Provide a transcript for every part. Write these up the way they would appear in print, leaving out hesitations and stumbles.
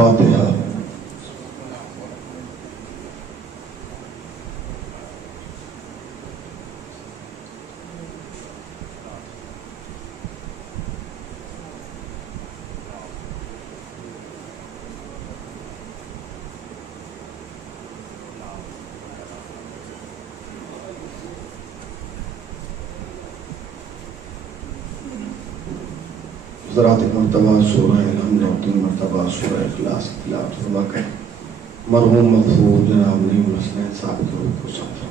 الفاتحہ۔ حضرات ایک مرتبہ سورہ الحمد اور 3 مرتبہ سورہ اخلاص کی تلاوت فرما کر مرحوم مغفور جناب نعیم الحسنین ثابت کو سمجھا۔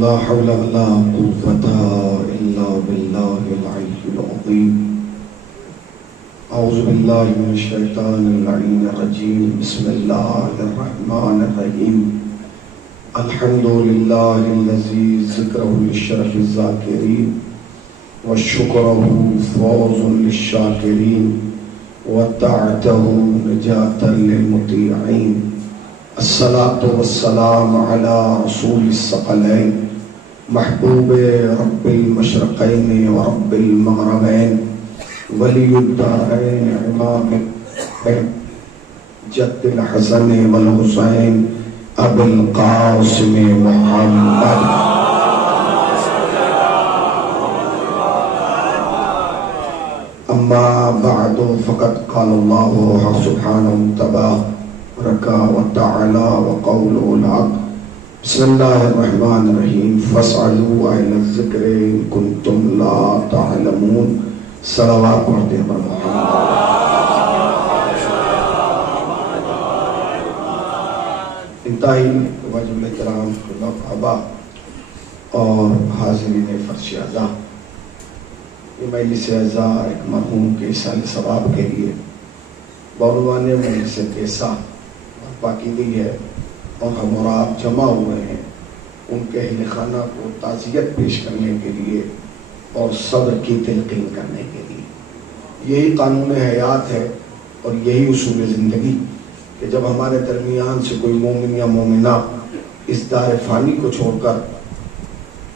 لا حول ولا قوة إلا بالله العلي العظيم۔ أعوذ بالله من الشيطان اللعين الرجيم، بسم الله الرحمن الرحيم۔ الحمد لله الذي ذكره للشرف الذاكرين وشكره فوز للشاكرين وطاعته نجاة للمطيعين۔ الصلاة والسلام على رسول الثقلين محبوب رب المشرقين ورب المغربين ولی الدارین امام جد الحسن والحسین ابو القاسم محمد۔ اما بعد فقد قال الله سبحانه تبارك وتعالى وقوله الحق، بسم اللہ الرحمن الرحیم، فاسألوا اہل الذکر ان کنتم لا تعلمون۔ صلوات پڑھتے ہیں پر محمد۔ انتہائی واجب الاحترام خدمت آبا اور حاضرین فرش اعضاء، یہ مجلس اعزاء ایک مرحوم کے سال ثواب کے لیے بعنوان مجلس کیسا اور پاکیزگی ہے، اور ہم اور آپ جمع ہوئے ہیں ان کے اہل خانہ کو تعزیت پیش کرنے کے لیے اور صبر کی تلقین کرنے کے لیے۔ یہی قانون حیات ہے اور یہی اصول زندگی کہ جب ہمارے درمیان سے کوئی مومن یا مومنہ اس دار فانی کو چھوڑ کر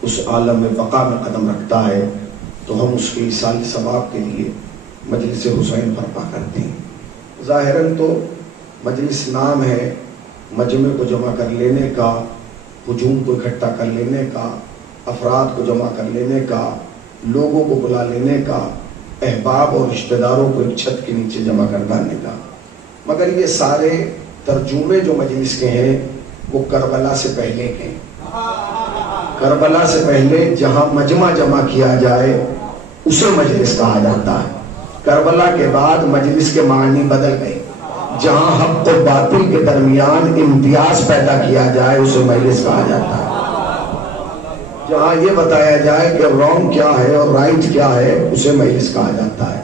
اس عالم بقا میں قدم رکھتا ہے تو ہم اس کے ایصال ثواب کے لیے مجلس حسین برپا کرتے ہیں۔ ظاہراً تو مجلس نام ہے مجمع کو جمع کر لینے کا، ہجوم کو اکٹھا کر لینے کا، افراد کو جمع کر لینے کا، لوگوں کو بلا لینے کا، احباب اور رشتہ داروں کو ایک چھت کے نیچے جمع کروانے کا، مگر یہ سارے ترجمے جو مجلس کے ہیں وہ کربلا سے پہلے کے ہیں۔ کربلا سے پہلے جہاں مجمع جمع کیا جائے اسے مجلس کہا جاتا ہے۔ کربلا کے بعد مجلس کے معنی بدل گئے، جہاں حق و باطل کے درمیان امتیاز پیدا کیا جائے اسے مجلس کہا جاتا ہے۔ جہاں یہ بتایا جائے کہ رونگ کیا ہے اور رائٹ کیا ہے اسے مجلس کہا جاتا ہے۔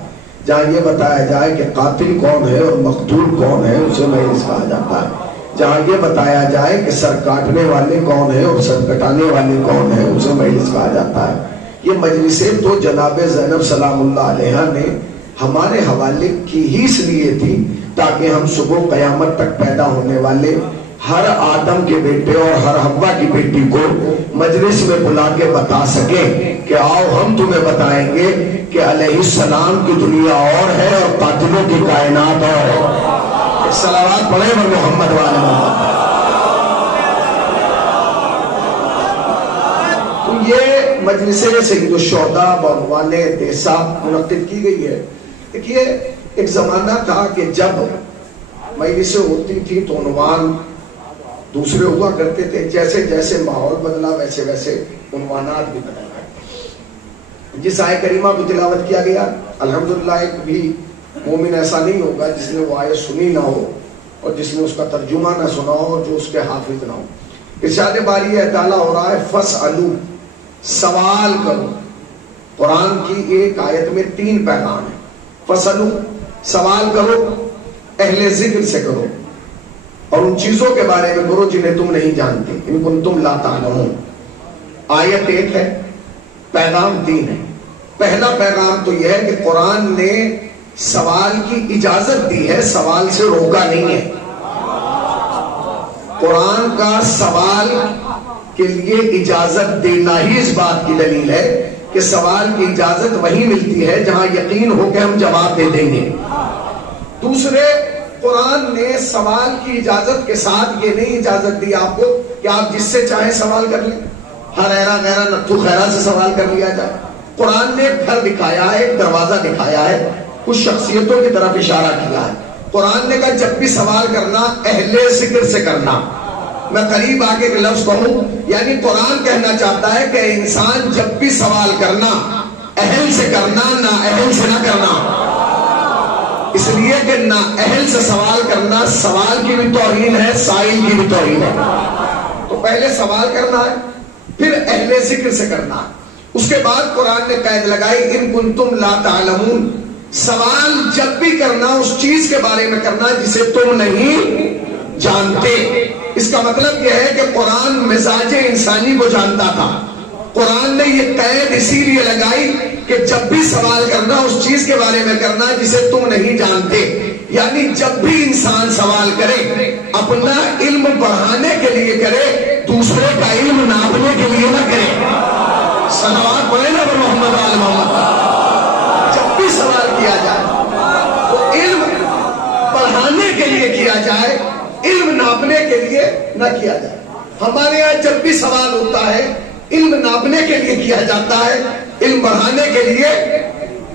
جہاں یہ بتایا جائے کہ قاتل کون ہے اور مقتول کون ہے اسے مجلس کہا جاتا ہے۔ جہاں یہ بتایا جائے کہ سر کاٹنے والے کون ہیں اور سر کٹانے والے کون ہیں اسے مجلس کہا جاتا ہے۔ یہ مجلسیں تو جناب زینب سلام اللہ علیہا نے ہمارے حوالے کی ہی اس لیے تھی تاکہ ہم صبح قیامت تک پیدا ہونے والے ہر آدم کے بیٹے اور ہر حوا کی بیٹی کو مجلس میں بلا کے بتا سکیں کہ آؤ ہم تمہیں بتائیں گے کہ علیہ السلام کی دنیا اور ہے اور قاتلوں کی کائنات اور ہے۔ صلوات پڑھیں اور محمد والے محمد۔ تو یہ مجلس سید الشہداء بعنوان دیسا منعقد کی گئی ہے۔ دیکھیے ایک زمانہ تھا کہ جب مجلسیں ہوتی تھی تو عنوان دوسرے ہوا کرتے تھے، جیسے جیسے ماحول بدلا ویسے ویسے عنوانات بھی بدل گئے۔ جس آیت کریمہ کو تلاوت کیا گیا الحمدللہ ایک بھی مومن ایسا نہیں ہوگا جس نے وہ آیت سنی نہ ہو اور جس نے اس کا ترجمہ نہ سنا ہو اور جو اس کے حافظ نہ ہو۔ ارشاد باری تعالیٰ ہو رہا ہے فَاسْأَلُوا، سوال کرو، قرآن کی ایک آیت میں 3 پیغام ہیں. فَاسْأَلُوا، سوال کرو، اہل ذکر سے کرو، اور ان چیزوں کے بارے میں کرو جنہیں تم نہیں جانتے، ان کنتم لا تعلمون. آیت 1 ہے، پیغام 3 ہے. پہلا پیغام تو یہ ہے کہ قرآن نے سوال کی اجازت دی ہے، سوال سے روکا نہیں ہے. قرآن کا سوال کے لیے اجازت دینا ہی اس بات کی دلیل ہے کہ سوال کی اجازت وہیں ملتی ہے جہاں یقین ہو کہ ہم جواب دے دیں گے. دوسرے، قرآن نے سوال کی اجازت کے ساتھ یہ نہیں اجازت دی آپ کو کہ آپ جس سے چاہیں سوال کر لیں، ہر ایرا غیرہ نتھو خیرہ سے سوال کر لیا جائے. قرآن نے ایک گھر دکھایا ہے، ایک دروازہ دکھایا ہے، کچھ شخصیتوں کی طرف اشارہ کیا ہے. قرآن نے کہا جب بھی سوال کرنا اہل ذکر سے کرنا. میں قریب آگے کے لفظ کہوں، یعنی قرآن کہنا چاہتا ہے کہ انسان جب بھی سوال کرنا اہل سے کرنا، نہ اہل سے نہ کرنا. اس لیے کہ نہ اہل سے سوال کرنا سوال کی بھی توہین ہے، سائل کی بھی توہین ہے. تو پہلے سوال کرنا ہے، پھر اہل ذکر سے کرنا ہے. اس کے بعد قرآن نے قید لگائی ان کنتم لا تعلمون. سوال جب بھی کرنا اس چیز کے بارے میں کرنا جسے تم نہیں جانتے. اس کا مطلب یہ ہے کہ قرآن مزاج انسانی کو جانتا تھا. قرآن نے یہ قید اسی لیے لگائی کہ جب بھی سوال کرنا اس چیز کے بارے میں کرنا جسے تم نہیں جانتے. یعنی جب بھی انسان سوال کرے اپنا علم بڑھانے کے لیے کرے، دوسرے کا علم ناپنے کے لیے نہ کرے. صلوات پڑھیں نا محمد آل محمد. جب بھی سوال کیا جائے تو علم بڑھانے کے لیے کیا جائے، علم ناپنے کے لیے نہ کیا جائے. ہمارے یہاں جب بھی سوال ہوتا ہے علم ناپنے کے لیے کیا جاتا ہے، علم بڑھانے کے لیے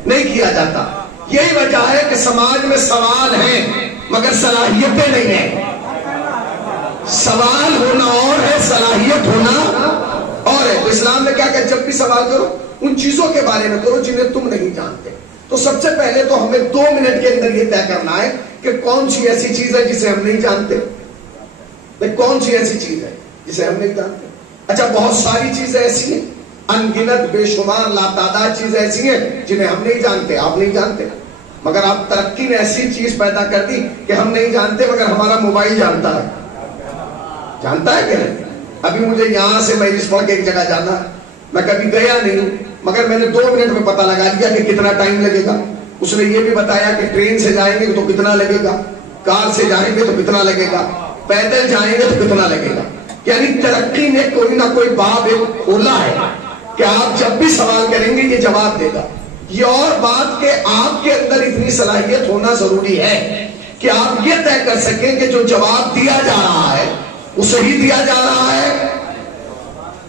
نہیں کیا جاتا. یہی وجہ ہے کہ سماج میں سوال ہیں مگر صلاحیتیں نہیں ہیں. سوال ہونا اور ہے، صلاحیت ہونا اور ہے. تو اسلام نے کیا کہ جب بھی سوال کرو ان چیزوں کے بارے میں کرو جنہیں تم نہیں جانتے. تو سب سے پہلے تو ہمیں 2 منٹ کے اندر یہ طے کرنا ہے کہ کون سی ایسی چیز ہے جسے ہم نہیں جانتے. کون سی ایسی چیز ہے جسے ہم نہیں جانتے؟ اچھا، بہت ساری چیزیں ایسی ہیں، ان گنت بے شمار لاتعداد چیزیں ایسی ہیں جنہیں ہم نہیں جانتے، آپ نہیں جانتے. مگر آپ ترقی نے ایسی چیز پیدا کر دی کہ ہم نہیں جانتے مگر ہمارا موبائل جانتا ہے. جانتا ہے کہ نہیں؟ ابھی مجھے یہاں سے مجلس پڑھ کے ایک جگہ جانا ہے، میں کبھی گیا نہیں ہوں مگر میں نے 2 منٹ میں پتہ لگا لیا کہ کتنا ٹائم لگے گا. اس نے یہ بھی بتایا کہ ٹرین سے جائیں گے تو کتنا لگے گا، کار سے جائیں گے تو کتنا لگے گا، پیدل جائیں گے تو کتنا لگے گا. یعنی ترقی نے کوئی نہ کوئی باب ایک کھولا ہے کہ آپ جب بھی سوال کریں گے یہ جواب دے گا. یہ اور بات کہ آپ کے اندر اتنی صلاحیت ہونا ضروری ہے کہ آپ یہ طے کر سکیں کہ جو جواب دیا جا رہا ہے وہ صحیح دیا جا رہا ہے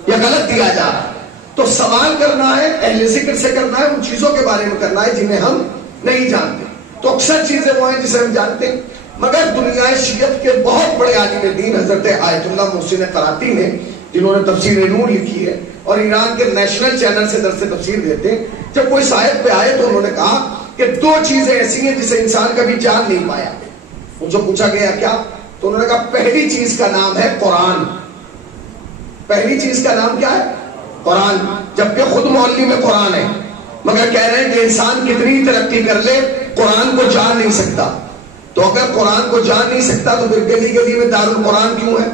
یا غلط دیا جا رہا ہے. تو سوال کرنا ہے، اہل ذکر سے کرنا ہے، ان چیزوں کے بارے میں کرنا ہے جنہیں ہم نہیں جانتے. تو اکثر چیزیں وہ ہیں جسے ہم جانتے ہیں. مگر دنیا شیعت کے بہت بڑے عالم دین حضرت آیت اللہ محسن قراتی نے، جنہوں نے تفسیر نور لکھی ہے اور ایران کے نیشنل چینل سے درس تفسیر دیتے ہیں، جب کوئی صاحب پہ آئے تو انہوں نے کہا کہ 2 چیزیں ایسی ہیں جسے انسان کبھی جان نہیں پایا. ان سے پوچھا گیا کیا؟ تو انہوں نے کہا پہلی چیز کا نام ہے قرآن. پہلی چیز کا نام کیا ہے؟ قرآن. جبکہ خود مولوی میں قرآن ہے مگر کہہ رہے ہیں کہ انسان کتنی ترقی کر لے قرآن کو جان نہیں سکتا. تو اگر قرآن کو جان نہیں سکتا تو پھر گلی گلی میں دار القرآن کیوں ہے،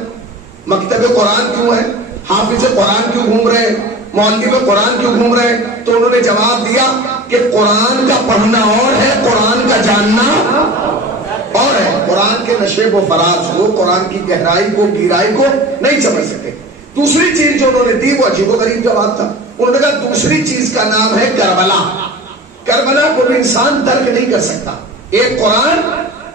مکتب قرآن کیوں ہے، حافظ قرآن کیوں گھوم رہے ہیں، مولوی میں قرآن کیوں گھوم رہے ہیں؟ تو انہوں نے جواب دیا کہ قرآن کا پڑھنا اور ہے، قرآن کا جاننا اور ہے. قرآن کے نشیب و فراز کو، قرآن کی گہرائی کو، گہرائی کو نہیں سمجھ سکتے. دوسری چیز جو انہوں نے دی وہ عجیب و غریب جواب تھا. انہوں نے کہا دوسری چیز کا نام ہے کربلا. کربلا کو انسان درک نہیں کر سکتا. ایک قرآن،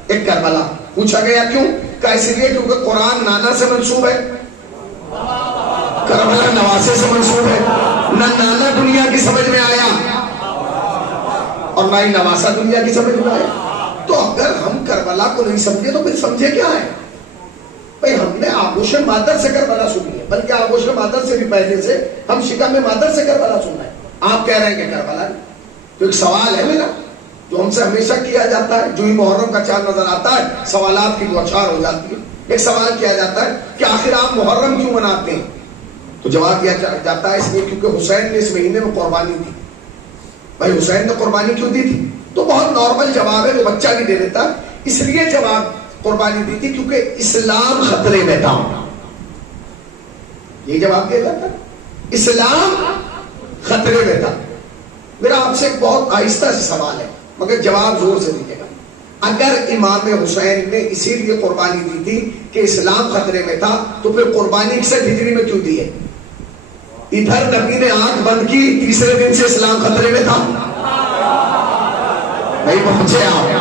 ایک کربلا. پوچھا گیا کیوں؟ کہا اس لیے کیونکہ قرآن نانا سے منسوب ہے، کربلا نواسے سے منسوب ہے. نہ نانا دنیا کی سمجھ میں آیا اور نہ ہی نواسا دنیا کی سمجھ میں آیا. تو اگر ہم کربلا کو نہیں سمجھے تو پھر سمجھے کیا ہے؟ بھئی ہم نے آغوش مادر سے کربلا سنی ہے، بلکہ آغوش مادر سے بھی پہلے سے ہم شکم مادر سے کربلا سننا ہے. آپ کہہ رہے ہیں کہ کربلا نہیں. تو ایک سوال ہے میرا جو ہم سے ہمیشہ کیا جاتا ہے، جو ہی محرم کا چاند نظر آتا ہے سوالات کی بوچھار ہو جاتی ہے. ایک سوال کیا جاتا ہے کہ آخر آپ محرم کیوں مناتے ہیں؟ تو جواب دیا جاتا ہے اس لیے کیونکہ حسین نے اس مہینے میں قربانی دی. بھائی حسین نے قربانی کیوں دی تھی؟ تو بہت نارمل جواب ہے جو بچہ بھی دے دیتا. اس لیے جواب قربانی دی تھی کیونکہ اسلام خطرے میں تھا. یہ جواب دیا جاتا، اسلام خطرے میں تھا. میرا آپ سے ایک بہت آہستہ سے سوال ہے مگر جواب زور سے دیجیے گا. اگر امام حسین نے اسی لیے قربانی دی تھی کہ اسلام خطرے میں تھا تو پھر قربانی 61 ہجری میں کیوں دی ہے؟ ادھر نبی نے آنکھ بند کی، تیسرے دن سے اسلام خطرے میں تھا. نہیں پہنچے آپ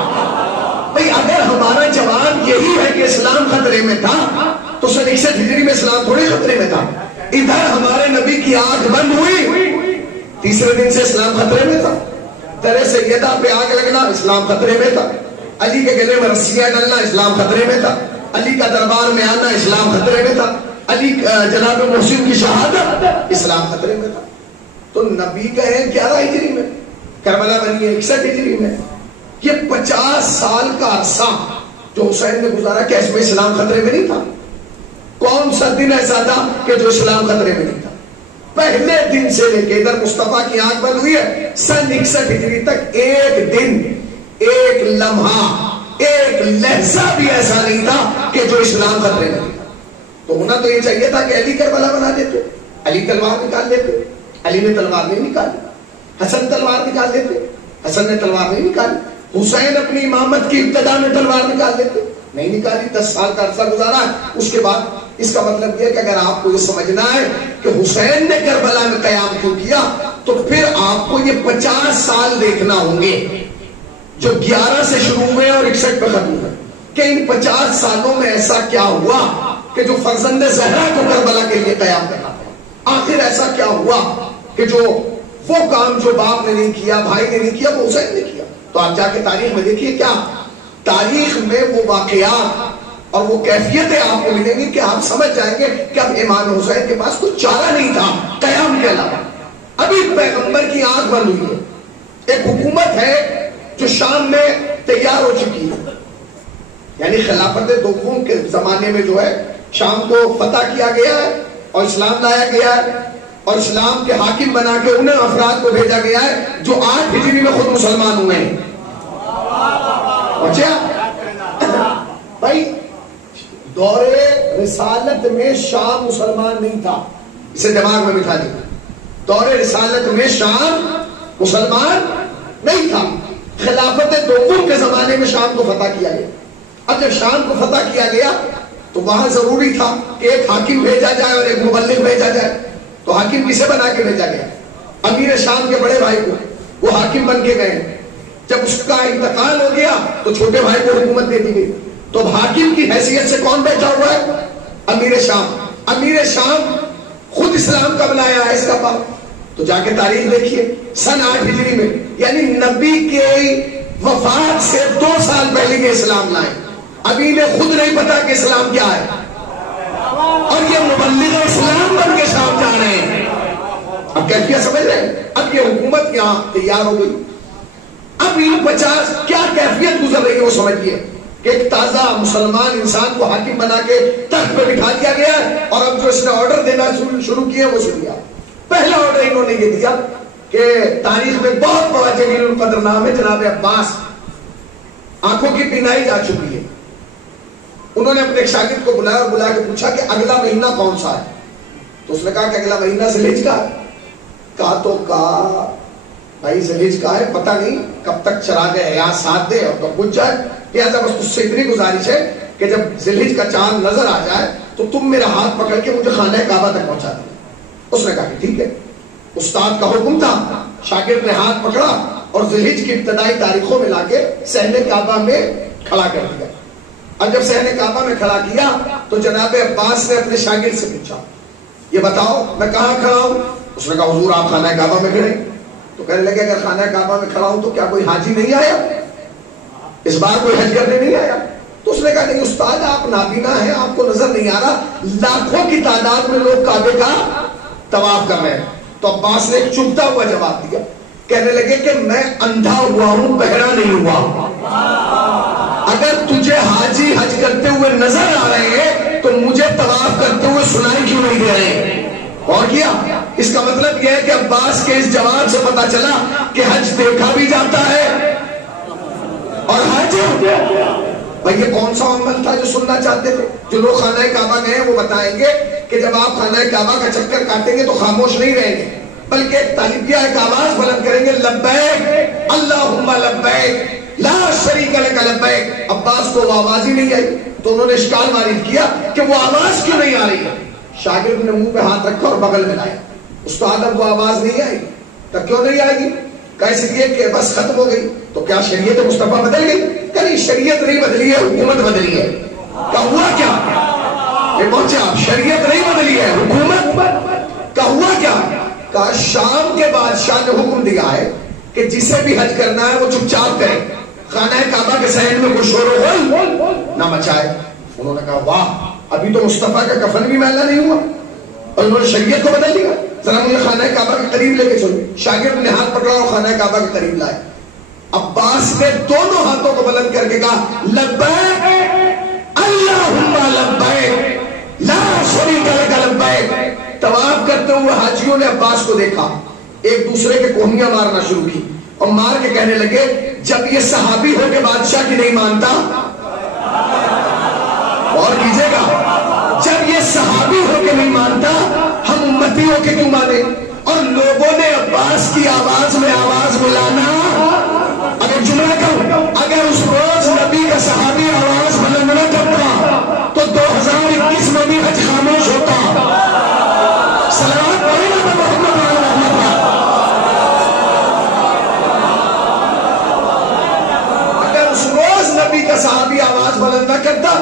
بھائی. اگر ہمارا جواب یہی ہے کہ اسلام خطرے میں تھا تو 61 ہجری میں اسلام تھوڑی خطرے میں تھا. ادھر ہمارے نبی کی آنکھ بند ہوئی، تیسرے دن سے اسلام خطرے میں تھا. تیرے سیدہ پہ آگ لگنا اسلام خطرے میں تھا. علی کے گلے میں رسیاں ڈلنا اسلام خطرے میں تھا. علی کا دربار میں آنا اسلام خطرے میں تھا. علی جناب محسن کی شہادت اسلام خطرے میں تھا. تو نبی کہیں 11 ہجری میں، کربلا بنی ہے 61 ہجری میں. یہ 50 سال کا عرصہ جو حسین نے گزارا، کیا اس میں اسلام خطرے میں نہیں تھا؟ کون سا دن ایسا تھا کہ جو اسلام خطرے میں نہیں تھا؟ پہلے دن سے لے کے ادھر مصطفیٰ کی آنکھ بند ہوئی ہے سن 61 ہجری تک ایک دن، ایک لمحہ، ایک لحظہ بھی ایسا نہیں تھا کہ جو اسلام خطرے میں نہیں تھا. تو ہونا تو یہ چاہیے تھا کہ علی کربلا بنا دیتے، علی تلوار نکال لیتے. علی نے تلوار نہیں نکالی. حسن تلوار نکال لیتے، حسن نے تلوار نہیں نکالی. حسین اپنی امامت کی ابتدا میں تلوار نکال لیتے، نہیں نکالی. 10 سال کا عرصہ گزارا ہے. اس کے بعد اس کا مطلب یہ ہے کہ اگر آپ کو یہ سمجھنا ہے کہ حسین نے کربلا میں قیام کیوں کیا تو پھر آپ کو یہ 50 سال دیکھنا ہوں گے جو 11 سے شروع ہوئے اور 61 پہ ختم ہوئے، کہ ان 50 سالوں میں ایسا کیا ہوا کہ جو فرزند زہرا کو کربلا کے لیے قیام کرنا پڑا. آخر ایسا کیا ہوا کہ جو وہ کام جو باپ نے نہیں کیا، بھائی نے نہیں کیا، وہ حسین نے کیا. تو آپ جا کے تاریخ میں دیکھیے، کیا تاریخ میں وہ واقعات اور وہ کیفیتیں آپ کو ملیں گی کہ آپ سمجھ جائیں گے کہ اب امام حسین کے پاس کچھ چارہ نہیں تھا قیام کے علاوہ. ابھی پیغمبر کی آنکھ بند ہوئی ہے. ایک حکومت ہے جو شام میں تیار ہو چکی ہے، یعنی خلافت دوم کے زمانے میں جو ہے شام کو فتح کیا گیا ہے اور اسلام لایا گیا ہے اور اسلام کے حاکم بنا کے انہیں افراد کو بھیجا گیا ہے جو 8 ہجری میں خود مسلمان ہوئے ہیں. بھائی دور رسالت میں شام مسلمان نہیں تھا، اسے دماغ میں بٹھا دیا. دور رسالت میں شام مسلمان نہیں تھا. خلافت دوم کے زمانے میں شام کو فتح کیا گیا. اب جب شام کو فتح کیا گیا تو وہاں ضروری تھا کہ ایک حاکم بھیجا جائے اور ایک مبلغ بھیجا جائے. تو حاکم کسے بنا کے بھیجا گیا؟ امیر شام کے بڑے بھائی کو. وہ حاکم بن کے گئے. جب اس کا انتقال ہو گیا تو چھوٹے بھائی کو حکومت دے دی گئی. تو اب حاکم کی حیثیت سے کون بیٹھا ہوا ہے؟ امیر شام. امیر شام خود اسلام کا بنایا ہے اس کا باپ. تو جا کے تاریخ دیکھیے سن 8 ہجری میں، یعنی نبی کے وفات سے 2 سال پہلے کے اسلام لائے. ابھی نے خود نہیں پتا کہ اسلام کیا ہے اور یہ مبلغ اسلام بن کے شام جا رہے ہیں. اب کیفیت سمجھ رہے ہیں؟ اب یہ حکومت یہاں تیار ہو گئی. اب ان 50 کیا کیفیت گزر رہی ہے وہ سمجھیے کہ ایک تازہ مسلمان انسان کو حاکم بنا کے تخت پہ بٹھا دیا گیا ہے اور اب جو اس نے آرڈر دینا شروع کیا وہ سن لیا. پہلا آرڈر انہوں نے یہ دیا کہ تاریخ میں بہت بڑا جلیل القدر نام ہے جناب عباس، آنکھوں کی بینائی جا چکی ہے. انہوں نے اپنے ایک شاگرد کو بلایا اور بلا کے پوچھا کہ اگلا مہینہ کون سا ہے؟ تو اس نے کہا کہ اگلا مہینہ ذوالحج کا ہے. کہا تو کہا بھائی ذوالحج کا ہے، پتہ نہیں کب تک چراغ حیات ساتھ دے اور کب پہنچ جائے. لہٰذا بس تجھ سے اتنی گزارش ہے کہ جب ذوالحج کا چاند نظر آ جائے تو تم میرا ہاتھ پکڑ کے مجھے خانہ کعبہ تک پہنچا دیں. اس نے کہا کہ ٹھیک ہے. استاد کا حکم تھا. شاگرد نے ہاتھ پکڑا اور ذوالحج کی ابتدائی تاریخوں میں لا کے صحن کعبہ میں کھڑا کر دیا. اور جب صحن کعبہ میں کھڑا کیا تو جناب عباس نے اپنے شاگرد سے پوچھا یہ بتاؤ میں کہاں کھڑا ہوں؟ اس نے کہا حضور آپ خانہ کعبہ میں کھڑے. تو کہنے لگے اگر خانہ کعبہ میں کھڑا ہوں تو کیا کوئی حاجی نہیں آیا؟ اس بار کوئی حج کرنے نہیں آیا؟ تو اس نے کہا نہیں استاد آپ نابینا ہیں، آپ کو نظر نہیں آ رہا، لاکھوں کی تعداد میں لوگ کعبے کا طواف کر رہے ہیں. تو عباس نے ایک چبھتا ہوا جواب دیا، کہنے لگے کہ میں اندھا ہوا ہوں، بہرا نہیں ہوا. اگر تجھے حاجی حج کرتے ہوئے نظر آ رہے ہیں تو مجھے طواف کرتے ہوئے سنائی کیوں نہیں دے رہے؟ اور کیا اس کا مطلب یہ ہے کہ عباس کے اس جواب سے پتا چلا کہ حج دیکھا بھی جاتا ہے اور حج بھائی یہ کون سا عمل تھا جو سننا چاہتے تھے؟ جو لوگ خانہ کعبہ گئے وہ بتائیں گے کہ جب آپ خانہ کعبہ کا چکر کاٹیں گے تو خاموش نہیں رہیں گے بلکہ ایک طالبیہ ایک آواز بلند کریں گے لبیک اللہم لبیک لا شریک لک لبیک. عباس کو وہ آواز ہی نہیں آئی تو انہوں نے اشکال معرف کیا کہ وہ آواز کیوں نہیں آ رہی ہے. شاگرد نے منہ پہ ہاتھ رکھا اور بغل میں لایا. استاد اب وہ آواز نہیں آئی تو کیوں نہیں آئے گی؟ اس لیے کہ بس ختم ہو گئی. تو کیا شریعت مصطفیٰ بدل گئی؟ کہیں شریعت نہیں بدلی ہے حکومت بدلی ہے. کیا ہوا کیا؟ یہ پہنچے آپ. شریعت نہیں بدلی ہے حکومت کا ہوا کیا؟ کہا شام کے بادشاہ نے حکم دیا ہے کہ جسے بھی حج کرنا ہے وہ چپ چاپ کرے, خانہ کعبہ کے صحن میں کوئی شور و غل نہ مچائے. انہوں نے کہا واہ ابھی تو مصطفیٰ کا کفن بھی میلا نہیں ہوا اور انہوں نے شریعت کو بدل دیا. ذرا مجھے خانہ کعبہ کے قریب لے کے چلو. شاگرد نے ہاتھ پکڑا اور خانہ کعبہ کے قریب لائے. عباس نے دونوں ہاتھوں کو بلند کر کے کہا لبیک اللہم لبیک لا شریک لک لبیک. طواف کرتے ہوئے حاجیوں نے عباس کو دیکھا, ایک دوسرے کے کوہنیاں مارنا شروع کی اور مار کے کہنے لگے جب یہ صحابی ہو کے بادشاہ کی نہیں مانتا, اور کیجئے گا, جب یہ صحابی ہو کے نہیں مانتا ہم امتی ہو کے کیوں مانے؟ اور لوگوں نے عباس کی آواز میں آواز ملانا. اگر جملہ کہوں اگر اس روز نبی کا صحابی آواز بلند نہ کرتا تو 2021 میں بھی حج خاموش ہوتا. صلوات پڑھیں گے محمد محمد. اگر اس روز نبی کا صحابی آواز بلند نہ کرتا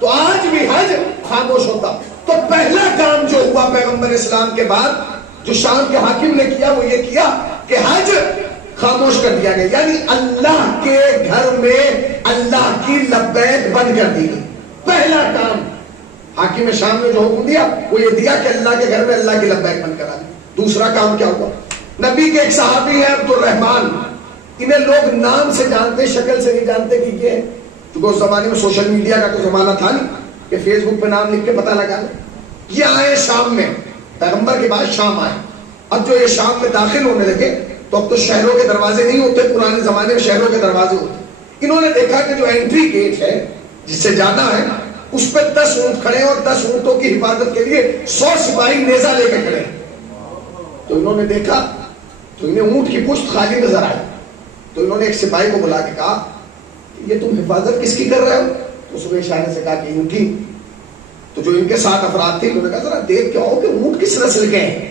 تو آج بھی حج خاموش ہوتا. تو پہلا کام جو ہوا پیغمبر اسلام کے بعد جو شام کے حاکم نے کیا وہ یہ کیا کہ حج خاموش کر دیا گیا. یعنی اللہ کے گھر میں اللہ کی لبیک بند کر دی گئی. پہلا کام حاکم شام نے جو حکم دیا وہ یہ دیا کہ اللہ کے گھر میں اللہ کی لبیک بند کرا دی. دوسرا کام کیا ہوا؟ نبی کے ایک صحابی ہیں عبد الرحمن, انہیں لوگ نام سے جانتے شکل سے نہیں جانتے کہ یہ ہے. کیونکہ اس زمانے میں سوشل میڈیا کا تو زمانہ تھا نہیں کہ فیس بک پہ نام لکھ کے پتہ لگا لیں. یہ آئے شام میں, پیغمبر کے بعد شام آئے. اب جو یہ شام میں داخل ہونے لگے تو اب تو شہروں کے دروازے نہیں ہوتے, پرانے زمانے میں شہروں کے دروازے ہوتے. انہوں نے دیکھا کہ جو انٹری گیٹ ہے جس سے جانا ہے اس پہ 10 اونٹ کھڑے اور 10 اونٹوں کی حفاظت کے لیے 100 سپاہی نیزہ لے کے کھڑے. تو انہوں نے دیکھا تو انہیں اونٹ کی پشت خالی نظر آئی. تو انہوں نے ایک سپاہی کو بلا کے کہا یہ تم حفاظت کس کی کر رہے ہو؟ تو اس نے اشارے سے کہا کہ ان کی. تو جو ان کے ساتھ افراد تھے انہوں نے کہا ذرا دیکھ کے آؤ کہ اونٹ کس نسل کے ہیں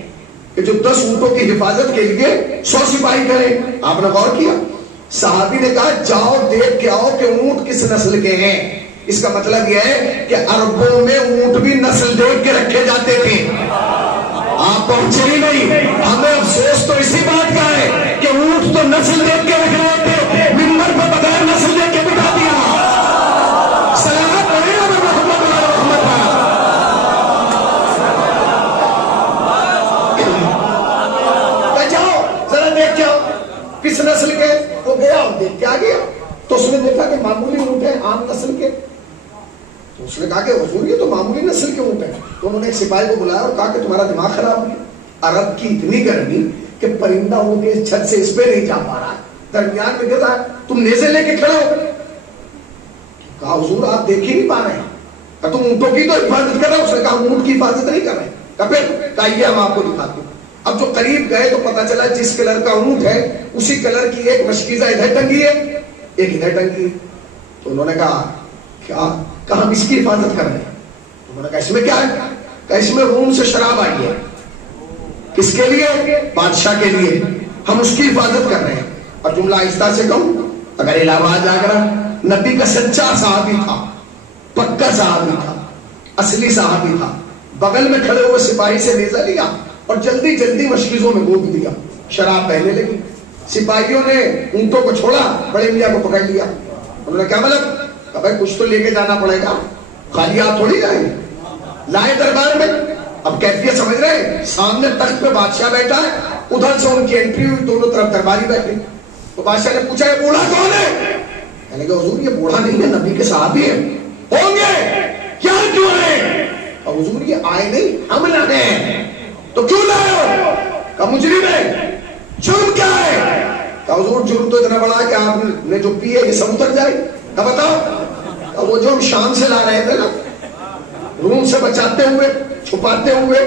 کہ جو 10 اونٹوں کی حفاظت کے لیے 100 سپاہی کریں. آپ نے غور کیا؟ صحابی نے کہا جاؤ دیکھ کے آؤ کہ اونٹ کس نسل کے ہیں. اس کا مطلب یہ ہے کہ عربوں میں اونٹ بھی نسل دیکھ کے رکھے جاتے تھے. آپ پہنچے ہی نہیں. ہمیں افسوس تو اسی بات کا ہے کہ اونٹ تو نسل دیکھ کے رکھ رہے تھے, ممبر پہ بغیر نسل دیکھ کے بٹھا دیا. سلامت پڑھے گا محمد محمد. جاؤ ذرا دیکھ کے آؤ کس نسل کے. وہ گیا اور دیکھ کے آ گیا تو اس نے دیکھا کہ معمولی اونٹ ہے عام نسل کے. تو اس نے کہا کہ حضور یہ تو معمولی نسل کے اونٹ ہیں. تو انہوں نے ایک سپاہی کو بلایا اور کہا کہ تمہارا دماغ خراب ہو گیا. عرب کی اتنی گرمی کہ پرندہ ان کے چھت سے اس پہ نہیں جا پا رہا ہے, درمیان میں گر رہا ہے, تم نیزے لے کے کھڑے ہو. کہا حضور آپ دیکھ ہی نہیں پا رہے ہیں. کہا تم اونٹوں کی تو حفاظت کر رہے ہو. اس نے کہا اونٹ کی حفاظت نہیں کر رہے. کہا پھر کہا یہ ہم آپ کو دکھاتے ہیں. اب جو قریب گئے تو پتا چلا جس کلر کا اونٹ ہے اسی کلر کی ایک مشکیزہ ادھر ٹنگی ہے ایک ادھر ٹنگی ہے. تو انہوں نے کہا کیا؟ کہا ہم اس کی حفاظت کر رہے ہیں. تو انہوں نے کہا اس میں کیا ہے؟ کہا اس میں روم سے شراب آئی ہے. کس کے لیے؟ بادشاہ کے لیے. ہم اس کی حفاظت کر رہے ہیں. اور جملہ آہستہ سے کہوں اگر علاوہ جا کر نبی کا سچا صحابی تھا, پکا صحابی تھا, اصلی صحابی تھا. بغل میں کھڑے ہوئے سپاہی سے نیزہ لیا اور جلدی جلدی مشکیزوں میں گود دیا. شراب بہنے لگی. سپاہیوں نے اونٹوں کو چھوڑا, بڑے میاں کو پکڑ لیا. انہوں نے کیا مطلب؟ کہ بھائی کچھ تو لے کے جانا پڑے گا, خالی آپ تھوڑی جائیں گے. لائے دربار میں. اب کیفیت سمجھ رہے ہیں؟ سامنے تخت پہ بادشاہ بیٹھا ہے, ادھر سے ان کی انٹری ہوئی, دونوں طرف درباری بیٹھے. تو بادشاہ نے پوچھا یہ بوڑھا کون ہے؟ کہنے کہ حضور یہ بوڑھا نہیں ہے, نبی کے صحابی ہیں. ہوں گے کیا کیوں ہے؟ اور حضور یہ آئے نہیں ہم لانے ہیں. تو کیوں لائے ہو؟ اب مجرم ہے، جرم کیا ہے؟ کہ حضور جرم تو اتنا بڑا ہے کہ آپ نے جو پیے یہ سب اتر جائے. کہ بتاؤ، وہ جو ہم شام سے لا رہے تھے نا، روم سے بچاتے ہوئے چھپاتے ہوئے،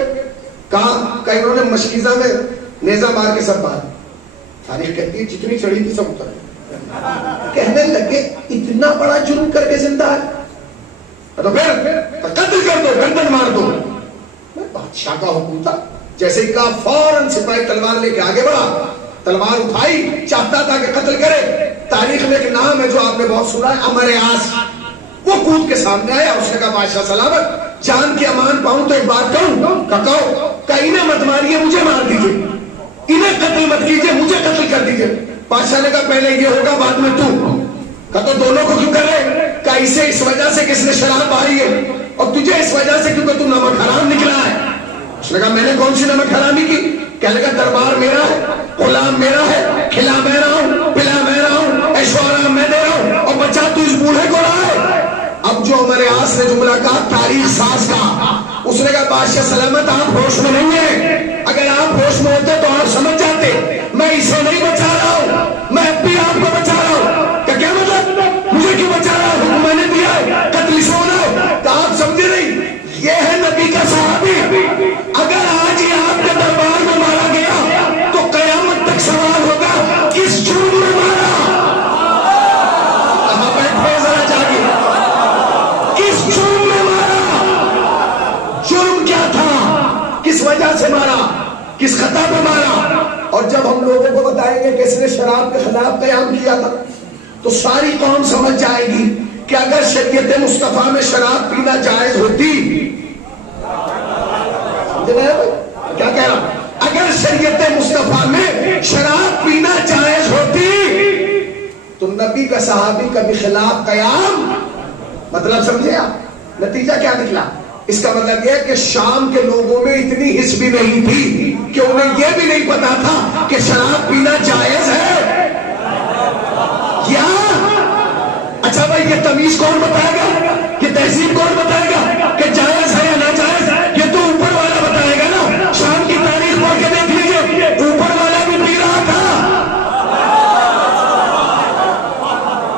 کہا کہ انہوں نے مشکیزہ میں نیزہ مار کے سب باہر. تاریخ کہتی ہے جتنی چڑھی تھی سب اتر. کہنے لگے اتنا بڑا جرم کر کے زندہ ہے تو پھر قتل کر دو، گردن مار دو. بادشاہ کا حکم تھا. جیسے ہی کہا فوراً سپاہی تلوار لے کے آگے بڑھا، تلوار اٹھائی، چاہتا تھا کہ قتل کرے. تاریخ میں ایک نام ہے جو آپ نے بہت سنا ہے، عمر عاص. وہ کود کے سامنے آیا، اس نے کہا بادشاہ سلامت، جان کی امان پاؤں تو ایک بات کہوں. کہو کہ انہیں مت ماریے، مجھے مار دیجیے، انہیں قتل مت کیجیے، مجھے قتل کر دیجیے. بادشاہ نے کہا پہلے یہ ہوگا بعد میں تو. کہا تو دونوں کو کیوں کر رہے؟ کہ اسے اس وجہ سے کس نے شراب بہائی ہے، اور تجھے اس وجہ سے کیونکہ تو نمک حرام نکلا ہے. اس نے کہا میں نے کون سی نمک حرامی کی؟ کہنے لگا دربار میرا ہے، غلام میرا ہے، کھلا میں رہا ہوں، پلا میں رہا ہوں، عیش و آرام میں دے رہا ہوں، اور بچہ تو اس بوڑھے کو رہا ہے. اب جو عمر عاص نے جملہ کہا تاریخ ساز کا، اس نے کہا بادشاہ سلامت آپ ہوش میں نہیں ہیں، اگر آپ ہوش میں ہوتے تو آپ سمجھ جاتے میں اسے نہیں بچا رہا ہوں، میں اب بھی آپ کو بچا رہا ہوں. کہ کیا مطلب مجھے کیوں بچا رہا ہوں؟ میں نے دیا ہے قتل سے ہونا ہے. تو آپ سمجھے نہیں، یہ ہے نبی کا صحابی. اگر آج یہ آپ کے دربار میں مارا گیا تو قیامت تک سوال ہوگا کس جرم میں مارا. کہاں بیٹھے ذرا جاگے، کس جرم میں مارا؟ جرم کیا تھا؟ کس وجہ سے مارا؟ کس خطا پہ مارا؟ اور جب ہم لوگوں کو بتائیں گے کہ اس نے شراب کے خلاف قیام کیا تھا تو ساری قوم سمجھ جائے گی کہ اگر شریعت مصطفیٰ میں شراب پینا جائز ہوتی، کیا کہہ رہا ہوں، اگر شریعت مصطفیٰ میں شراب پینا جائز ہوتی تو نبی کا صحابی کا بھی خلاف قیام. مطلب سمجھے آپ؟ نتیجہ کیا نکلا؟ اس کا مطلب یہ ہے کہ شام کے لوگوں میں اتنی حس بھی نہیں تھی کہ انہیں یہ بھی نہیں پتا تھا کہ شراب پینا جائز ہے. یا اچھا بھائی یہ تمیز کون بتائے گا؟ یہ تہذیب کون بتائے گا کہ جائز ہے یا ناجائز؟ یہ تو اوپر والا بتائے گا نا. شام کی تاریخ پڑھ کے دیکھ لیجیے، اوپر والا بھی پی رہا تھا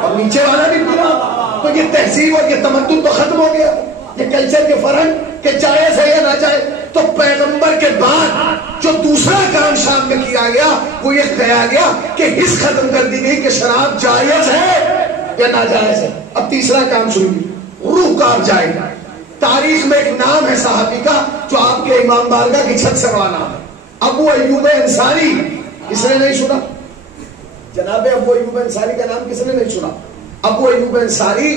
اور نیچے والا بھی پی رہا. تو یہ تہذیب اور یہ تمدن تو ختم ہو گیا، یہ کلچر کے فرق کہ جائز ہے یا ناجائز. تو پیغمبر کے بعد جو دوسرا کام شام میں کیا گیا وہ یہ کہا گیا کہ حس ختم کر دی گئی کہ شراب جائز ہے یا ناجائز ہے. اب تیسرا کام سنیے، روح کانپ جائے گا. تاریخ میں ایک نام ہے صحابی کا جو آپ کے امام بارگاہ کی چھت سے بڑا نام ہے، ابو ایوب انصاری. کس نے نہیں سنا؟ جناب ابو ایوب انصاری کا نام کس نے نہیں سنا؟ ابو ایوب انصاری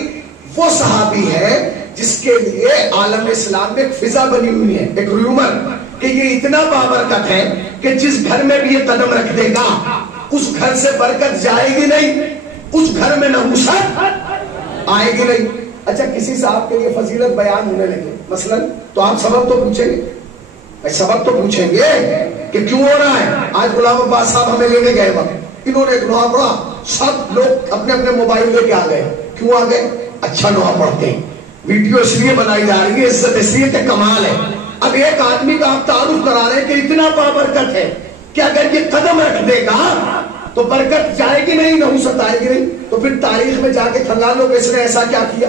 وہ صحابی ہے جس کے لیے عالم اسلام میں ایک فضا بنی ہوئی ہے، ایک ریومر، کہ یہ اتنا بابرکت ہے کہ جس گھر میں بھی یہ قدم رکھ دے گا اس گھر سے برکت جائے گی نہیں، اس گھر میں نحوست آئے گی نہیں. اچھا کسی صاحب کے لیے فضیلت بیان ہونے لگے مثلا تو آپ سبب تو پوچھیں گے، سبب تو پوچھیں گے کہ کیوں ہو رہا ہے. آج غلام عباس صاحب ہمیں لینے گئے وقت انہوں نے ایک نوحہ پڑھا، سب لوگ اپنے اپنے موبائل لے کے آ گئے. کیوں آ گئے؟ اچھا نوحہ پڑھتے ہیں، ویڈیو اس لیے بنائی جا رہی ہے، عزت اس لیے کہ کمال ہے. اب ایک آدمی کا آپ تعارف کرا رہے ہیں کہ اتنا بابرکت ہے کہ اگر یہ قدم رکھ دے گا تو برکت جائے گی نہیں، نحوست آئے گی نہیں. تو پھر تاریخ میں جا کے کھنگالو کہ اس نے ایسا کیا کیا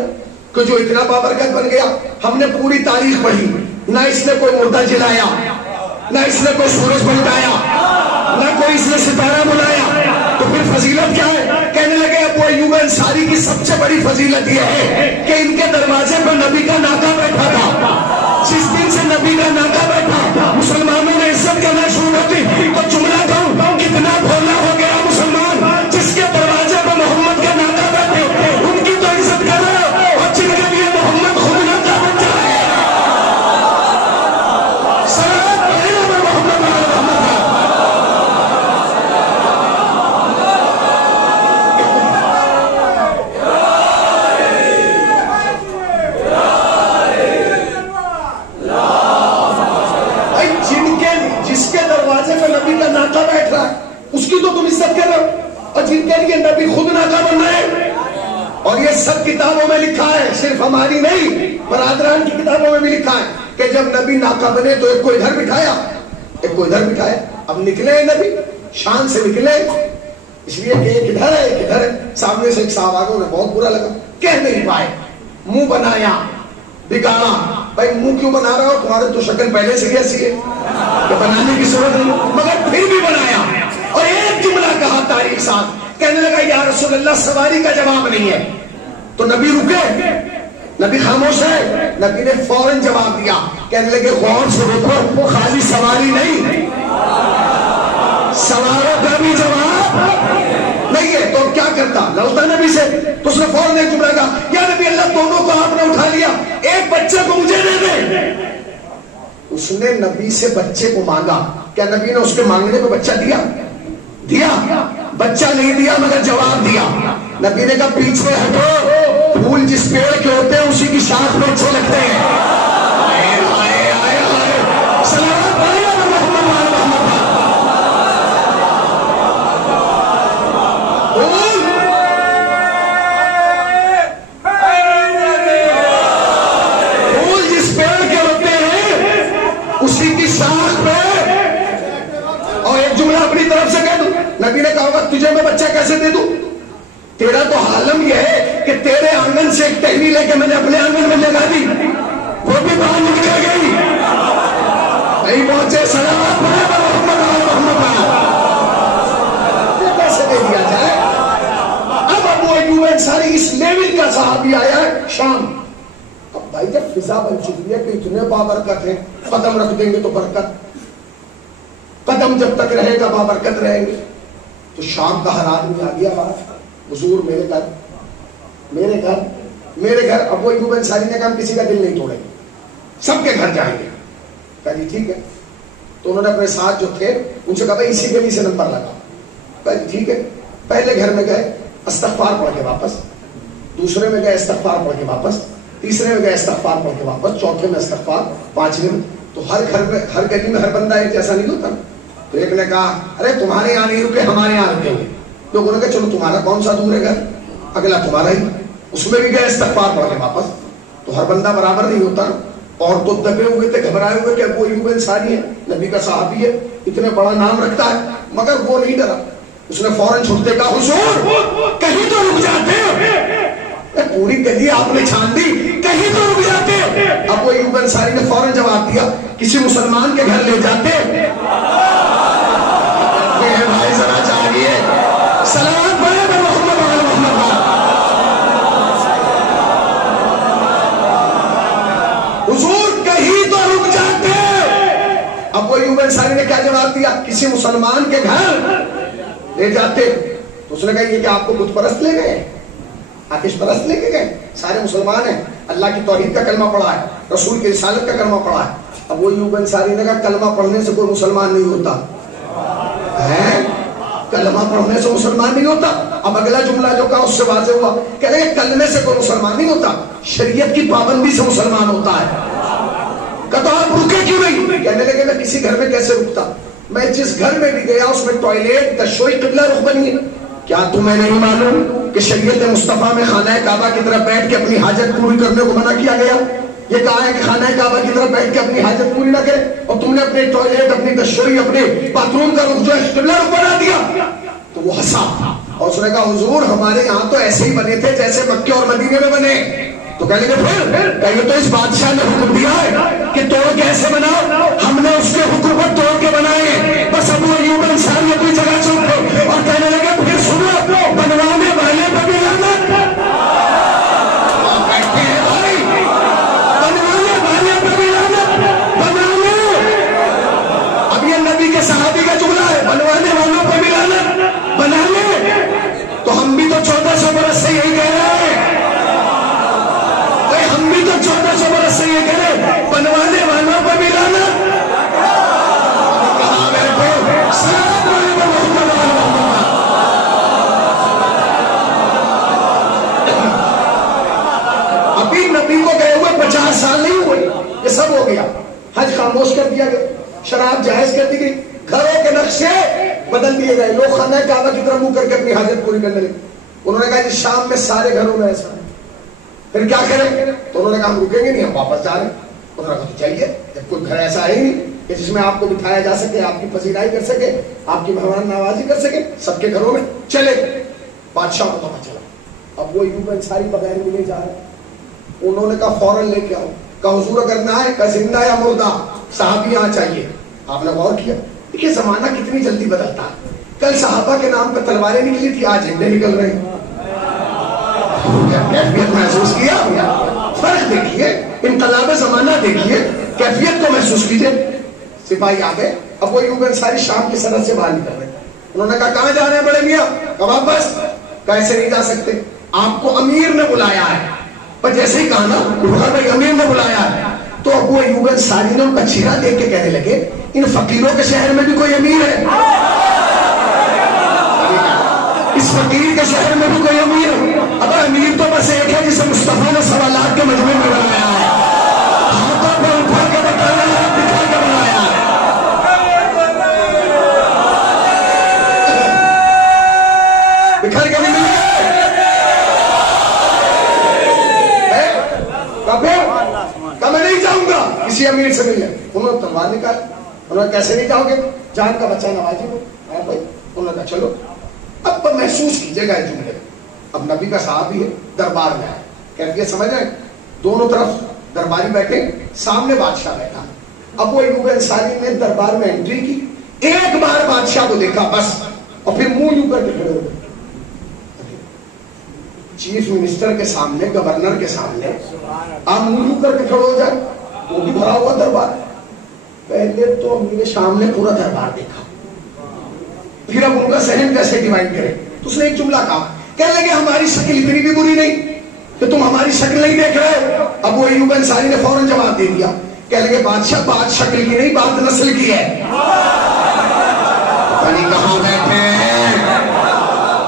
کہ جو اتنا بابرکت بن گیا. ہم نے پوری تاریخ پڑھی، نہ اس نے کوئی مردہ جلایا، نہ اس نے کوئی سورج بلٹایا، نہ کوئی اس نے ستارہ بلایا. تو پھر فضیلت کیا ہے؟ کہنے لگے ابو ایوب انصاری کی سب سے بڑی فضیلت یہ ہے کہ ان کے دروازے پر نبی کا ناکا بیٹھا تھا. جس دن سے نبی کا ناکا بیٹھا مسلمانوں نے عزت کرنا شروع کر دی. تو جملہ کہوں کتنا بھولا ہو گیا مسلمان، جس کے دروازے پر محمد کا ناکا بیٹھے ان کی تو عزت کرو، اور جن کے لیے محمد خود ناکا بن جائے اس کی تو تم عزت کر رہے ہو، اور جن کے لیے نبی خود ناکا بن رہے. اور یہ سب کتابوں میں لکھا ہے، صرف ہماری نہیں برادران کی کتابوں میں بھی لکھا ہے کہ جب نبی ناکا بنے تو ایک کو ادھر بٹھایا، ایک کو ادھر بٹھایا. اب نکلے نبی شان سے نکلے، اس لیے کہ یہ کدھر ہے کدھر ہے. سامنے سے ایک صاحب آگے، انہیں بہت برا لگا، کہہ نہیں پائے، منہ بنایا بگاڑا. بھائی منہ کیوں بنا رہا ہو، تمہارے تو شکل پہلے سے ایسی ہے کہ بنانے کی ضرورت نہیں، مگر پھر بھی بنایا. اور ایک جملہ کہا تاریخ ساتھ، کہنے لگا یا رسول اللہ سواری کا جواب نہیں ہے. تو نبی رکے، نبی خاموش ہے. نبی نے فوراً جواب دیا، کہنے لگے غور سے دیکھو، خالی سواری نہیں، سواروں کا بھی جواب نہیں ہے. تو کیا کرتا، لڑتا نبی سے. تو اس نے فوراً ایک جملہ کہا، یا نبی اللہ دونوں کو آپ نے اٹھا لیا، ایک بچے کو مجھے دے دے. اس نے نبی سے بچے کو مانگا. کیا نبی نے اس کے مانگنے میں بچہ دیا؟ بچہ نہیں دیا، مگر جواب دیا. نبی نے کہا پیچھے ہٹو، پھول جس پیڑ کے ہوتے ہیں اسی کی شاخ میں اچھے لگتے ہیں. پھول جس پیڑ کے ہوتے ہیں اسی کی شاخ پہ. اور ایک جملہ اپنی طرف سے کہہ دوں، نبی نے کہا ہوگا تجھے میں بچہ کیسے دے دوں، تیرا تو عالم یہ ہے کہ تیرے آنگن سے ایک ٹہنی لے کے میں نے اپنے آنگن میں لگا دی، وہ بھی باہر نکل گئی، نہیں پہنچے. سلام کیسے دے دیا جائے. اب ابو ایوب انصاری اس لیول کا صحابی آیا ہے شام. اب بھائی جب فضا بن چکی ہے کہ اتنے بابرکت ہیں، قدم رکھ دیں گے تو برکت، قدم جب تک رہے گا بابرکت رہیں گے. تو شام کا ہر آدمی آ گیا بات، حضور میرے گھر. ابو ایوب انصاری نے کہا ہم کسی کا دل نہیں توڑیں گے، سب کے گھر جائیں گے. کہا جی ٹھیک ہے. تو انہوں نے اپنے ساتھ جو تھے ان سے کہا بھائی اسی گلی سے نمبر لگا. کہا جی ٹھیک ہے. پہلے گھر میں گئے، استغفار پڑھ کے واپس. دوسرے میں گئے، استغفار پڑھ کے واپس. تیسرے میں گئے، استغفار پڑھ کے واپس. چوتھے میں استغفار. پانچویں میں. تو ہر گھر میں، ہر گلی میں ہر بندہ ایک جیسا نہیں ہوتا. تو ایک نے کہا ارے تمہارے یہاں نہیں رکے، ہمارے یہاں رکیں گے. لوگوں نے کہا چلو تمہارا کون سا دور ہے گھر، اگلا تمہارا ہی. اس میں بھی گئے، استغفار پڑھ کے واپس. تو ہر بندہ برابر نہیں ہوتا. اور تو دبے ہوئے تھے، گھبرائے ہوئے کہ ابو ایوب انصاری ہے، نبی کا صحابی ہے، اتنے بڑا نام رکھتا ہے. مگر وہ نہیں ڈرا. اس نے فوراً چھوٹتے کہا حضور کہیں تو رک جاتے، پوری گلی آپ نے چھان دی، کہیں تو رک جاتے. ابو ایوب انصاری نے فوراً جواب دیا کسی مسلمان کے گھر لے جاتے. بھائی ذرا چاہیے سلام پڑھے محمد محمد. حضور کہیں تو رک جاتے. ابو ایوب انصاری نے کیا جواب دیا، کسی مسلمان کے گھر لے جاتے. تو اس نے کہا یہ کہ آپ کو بت پرست لے گئے، آتش پرست لے کے گئے، سارے مسلمان ہیں، اللہ کی توحید کا کلمہ پڑھا ہے، رسول کی رسالت کا کلمہ پڑھا ہے. ابو ایوب انصاری نے کہا کلمہ پڑھنے سے کوئی مسلمان نہیں ہوتا ہے، کلمہ پڑھنے سے مسلمان نہیں ہوتا. اب اگلا جملہ جو کہا اس سے واضح ہوا، کہہ رہے کلمے سے کوئی مسلمان نہیں ہوتا، شریعت کی پابندی سے مسلمان ہوتا ہے. کہتا آپ رکے کیوں نہیں؟ کہنے لگے میں کسی گھر میں کیسے رکتا، میں جس گھر میں بھی گیا اس میں ٹوائلٹ دشوئی قبلہ رخ بنی ہے. کیا تمہیں نہیں معلوم کہ شریعت مصطفیٰ میں خانہ کعبہ کی طرف بیٹھ کے اپنی حاجت پوری کرنے کو منع کیا گیا؟ یہ کہا ہے کہ خانہ کعبہ کی طرف بیٹھ کے اپنی حاجت پوری نہ کرے، اور تم نے اپنے ٹوائلٹ، اپنی دشوئی، اپنے باتھ روم کا رخ جو ہے قبلہ رخ بنا دیا. تو وہ ہنسا اور اس نے کہا حضور ہمارے یہاں تو ایسے ہی بنے تھے جیسے مکے اور مدینے میں بنے. تو کہنے لگے پھر یہ تو اس بادشاہ نے حکم دیا ہے کہ توڑ کے ایسے بناؤ، ہم نے اس کے حکم پر توڑ کے بنائے. بس ابو ایوب انصاری اپنی جگہ چپ گئے اور کہنے لگے پھر سنو، بنوانے والے پہ بھی لعنت. بیٹھے ہیں بھائی، بنوانے والے پہ بھی لعنت. بنانے، اب یہ نبی کے صحابی کا جملہ ہے، بنوانے والوں پہ بھی لعنت. بنانے تو ہم بھی تو 1400 برس سے یہی کہہ رہے ہیں، ہم بھی تو 1400 برس سے یہ کہہ رہے بنوانے والوں پہ بھی لعنت. ابھی نبی کو گئے ہوئے 50 سال نہیں ہوئے، یہ سب ہو گیا. حج خاموش کر دیا گیا، شراب جائز کر دی گئی، گھروں کے نقشے بدل دیے گئے، لوگ خانہ کعبہ کی طرف منہ کر کے اپنی حاجت پوری کرنے لگے. انہوں نے کہا جی شام میں سارے گھروں میں ایسا ہے، پھر کیا کریں؟ تو انہوں نے کہا ہم رکیں گے نہیں، ہم واپس جا رہے ہیں. انہوں نے کہا تو چاہیے، جب کوئی گھر ایسا ہے ہی نہیں. کہ جس میں آپ کو بٹھایا جا سکے, آپ کی پذیرائی کر سکے, آپ کی مہمان نوازی کر سکے, سب کے گھروں میں چلے. بادشاہ کو پتا چلا, اب وہ ایوب انصاری بغیر ملے جا رہے. انہوں نے کہا فوراً لے کے آؤ. کہا حضور اگر نہ ہے, کہا زندہ یا مردہ, صحابی یہاں چاہیے. آپ نے غور کیا دیکھیے زمانہ کتنی جلدی بدلتا ہے. کل صحابہ کے نام پہ تلواریں نکلی تھی, آج جھنڈے نکل رہے ہیں. کیفیت محسوس کیا, فرق دیکھیے, انقلاب زمانہ دیکھیے, کیفیت کو محسوس کیجیے. سپاہی آ گئے. اب وہ ایوب انصاری شام کی سرحد سے باہر نکل رہے. انہوں نے کہا کہاں جا رہے ہیں بڑے میاں؟ کہا واپس. کیسے نہیں جا سکتے, آپ کو امیر نے بلایا ہے. پر جیسے ہی کہا نا بھائی امیر نے بلایا ہے, تو ابو ایوب انصاری نے ان کا چہرہ دیکھ کے کہنے لگے ان فقیروں کے شہر میں بھی کوئی امیر ہے؟ اس فقیر کے شہر میں بھی کوئی امیر ہے؟ اب امیر تو بس ایک ہے جسے مصطفیٰ نے سوالات کے مجموعے میں بنایا ہے. ہاتھوں پہ اٹھا کے بتانا ہے, دکھا کے بنایا ہے. بکھر کے نہیں ملے کہ میں نہیں جاؤں گا کسی امیر سے ملنے. انہوں نے تلوار نکالی. انہوں نے کیسے نہیں جاؤ گے, جان کا بچہ نوازی ہو بھائی. انہوں نے کہا چلو. اب محسوس کیجیے گا جملے, اب نبی کا صحابی ہے, دربار میں آئے, کیفیت سمجھ رہے ہیں, دونوں طرف درباری بیٹھے, سامنے بادشاہ بیٹھا. اب وہ ایوب انصاری نے دربار میں انٹری کی, ایک بار بادشاہ کو دیکھا بس, اور پھر منہ یوں کر کے کھڑے ہو گئے. چیف منسٹر کے سامنے, گورنر کے سامنے آپ منہ کر کے کھڑے ہو جائے, وہ بھی بھرا ہوا دربار. پہلے تو امیر شام نے پورا دربار دیکھا, پھر اب ان کا ذہن کیسے ڈیوائڈ کرے. تو اس نے ایک جملہ کہا, کہنے لگے ہماری شکل اتنی بھی بری نہیں کہ تم ہماری شکل نہیں دیکھ رہے. اب وہ ایوب انصاری نے فوراً جواب دے دیا, کہنے لگے بادشاہ بات شکل کی نہیں, بات نسل کی ہے. یعنی کہاں بیٹھے ہیں,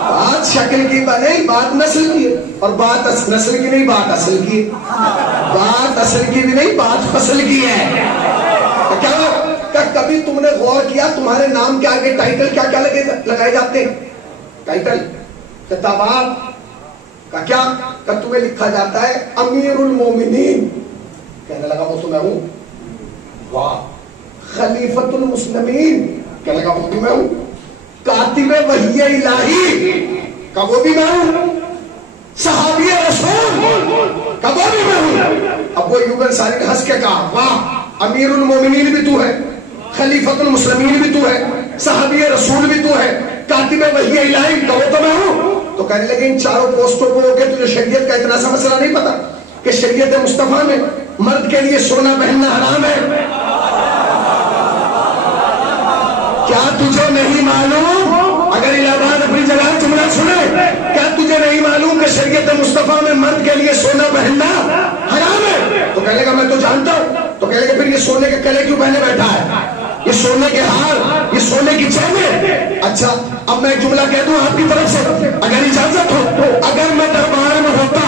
بات شکل کی نہیں, بات نسل کی ہے. اور بات نسل کی نہیں, بات اصل کی ہے. بات اصل کی بھی نہیں, بات فصل کی ہے. کیا کبھی تم نے غور کیا تمہارے نام کے آگے ٹائٹل کیا کیا لگائے جاتے ہیں؟ ٹائٹل خطابات کا کیا کہ تمہیں لکھا جاتا ہے امیر المومنین, کہنے لگا وہ تو میں ہوں. واہ. خلیفۃ المسلمین, کہنے لگا وہ بھی میں ہوں. کاتب وحی الہی کا وہ بھی میں ہوں. صحابی رسول کا وہ بھی میں ہوں. اب وہ ایوب انصاری نے ہنس کے کہا واہ, امیر المومنین بھی تو ہے, خلیفۃ المسلمین بھی تو ہے, صحابی رسول بھی تو ہے, کاتب وحی الہی کا وہ تو میں ہوں. تو کہنے لگے ان چاروں پوسٹوں کو ہو کے تجھے شریعت کا اتنا سا مسئلہ نہیں پتا کہ شریعت مصطفیٰ میں مرد کے لیے سونا پہننا حرام ہے؟ کیا تجھے نہیں معلوم, اگر الہ آباد اپنی جگہ جملہ سنے, کیا تجھے نہیں معلوم کہ شریعت مصطفیٰ میں مرد کے لیے سونا پہننا حرام ہے؟ تو کہنے لگا میں تو جانتا ہوں. تو کہنے لگا پھر یہ سونے کے کلے کیوں پہنے بیٹھا ہے, یہ سونے کے ہار, یہ سونے کی چینیں. اچھا اب میں ایک جملہ کہہ دوں آپ کی طرف سے, اگر اجازت ہو, اگر میں دربار میں ہوتا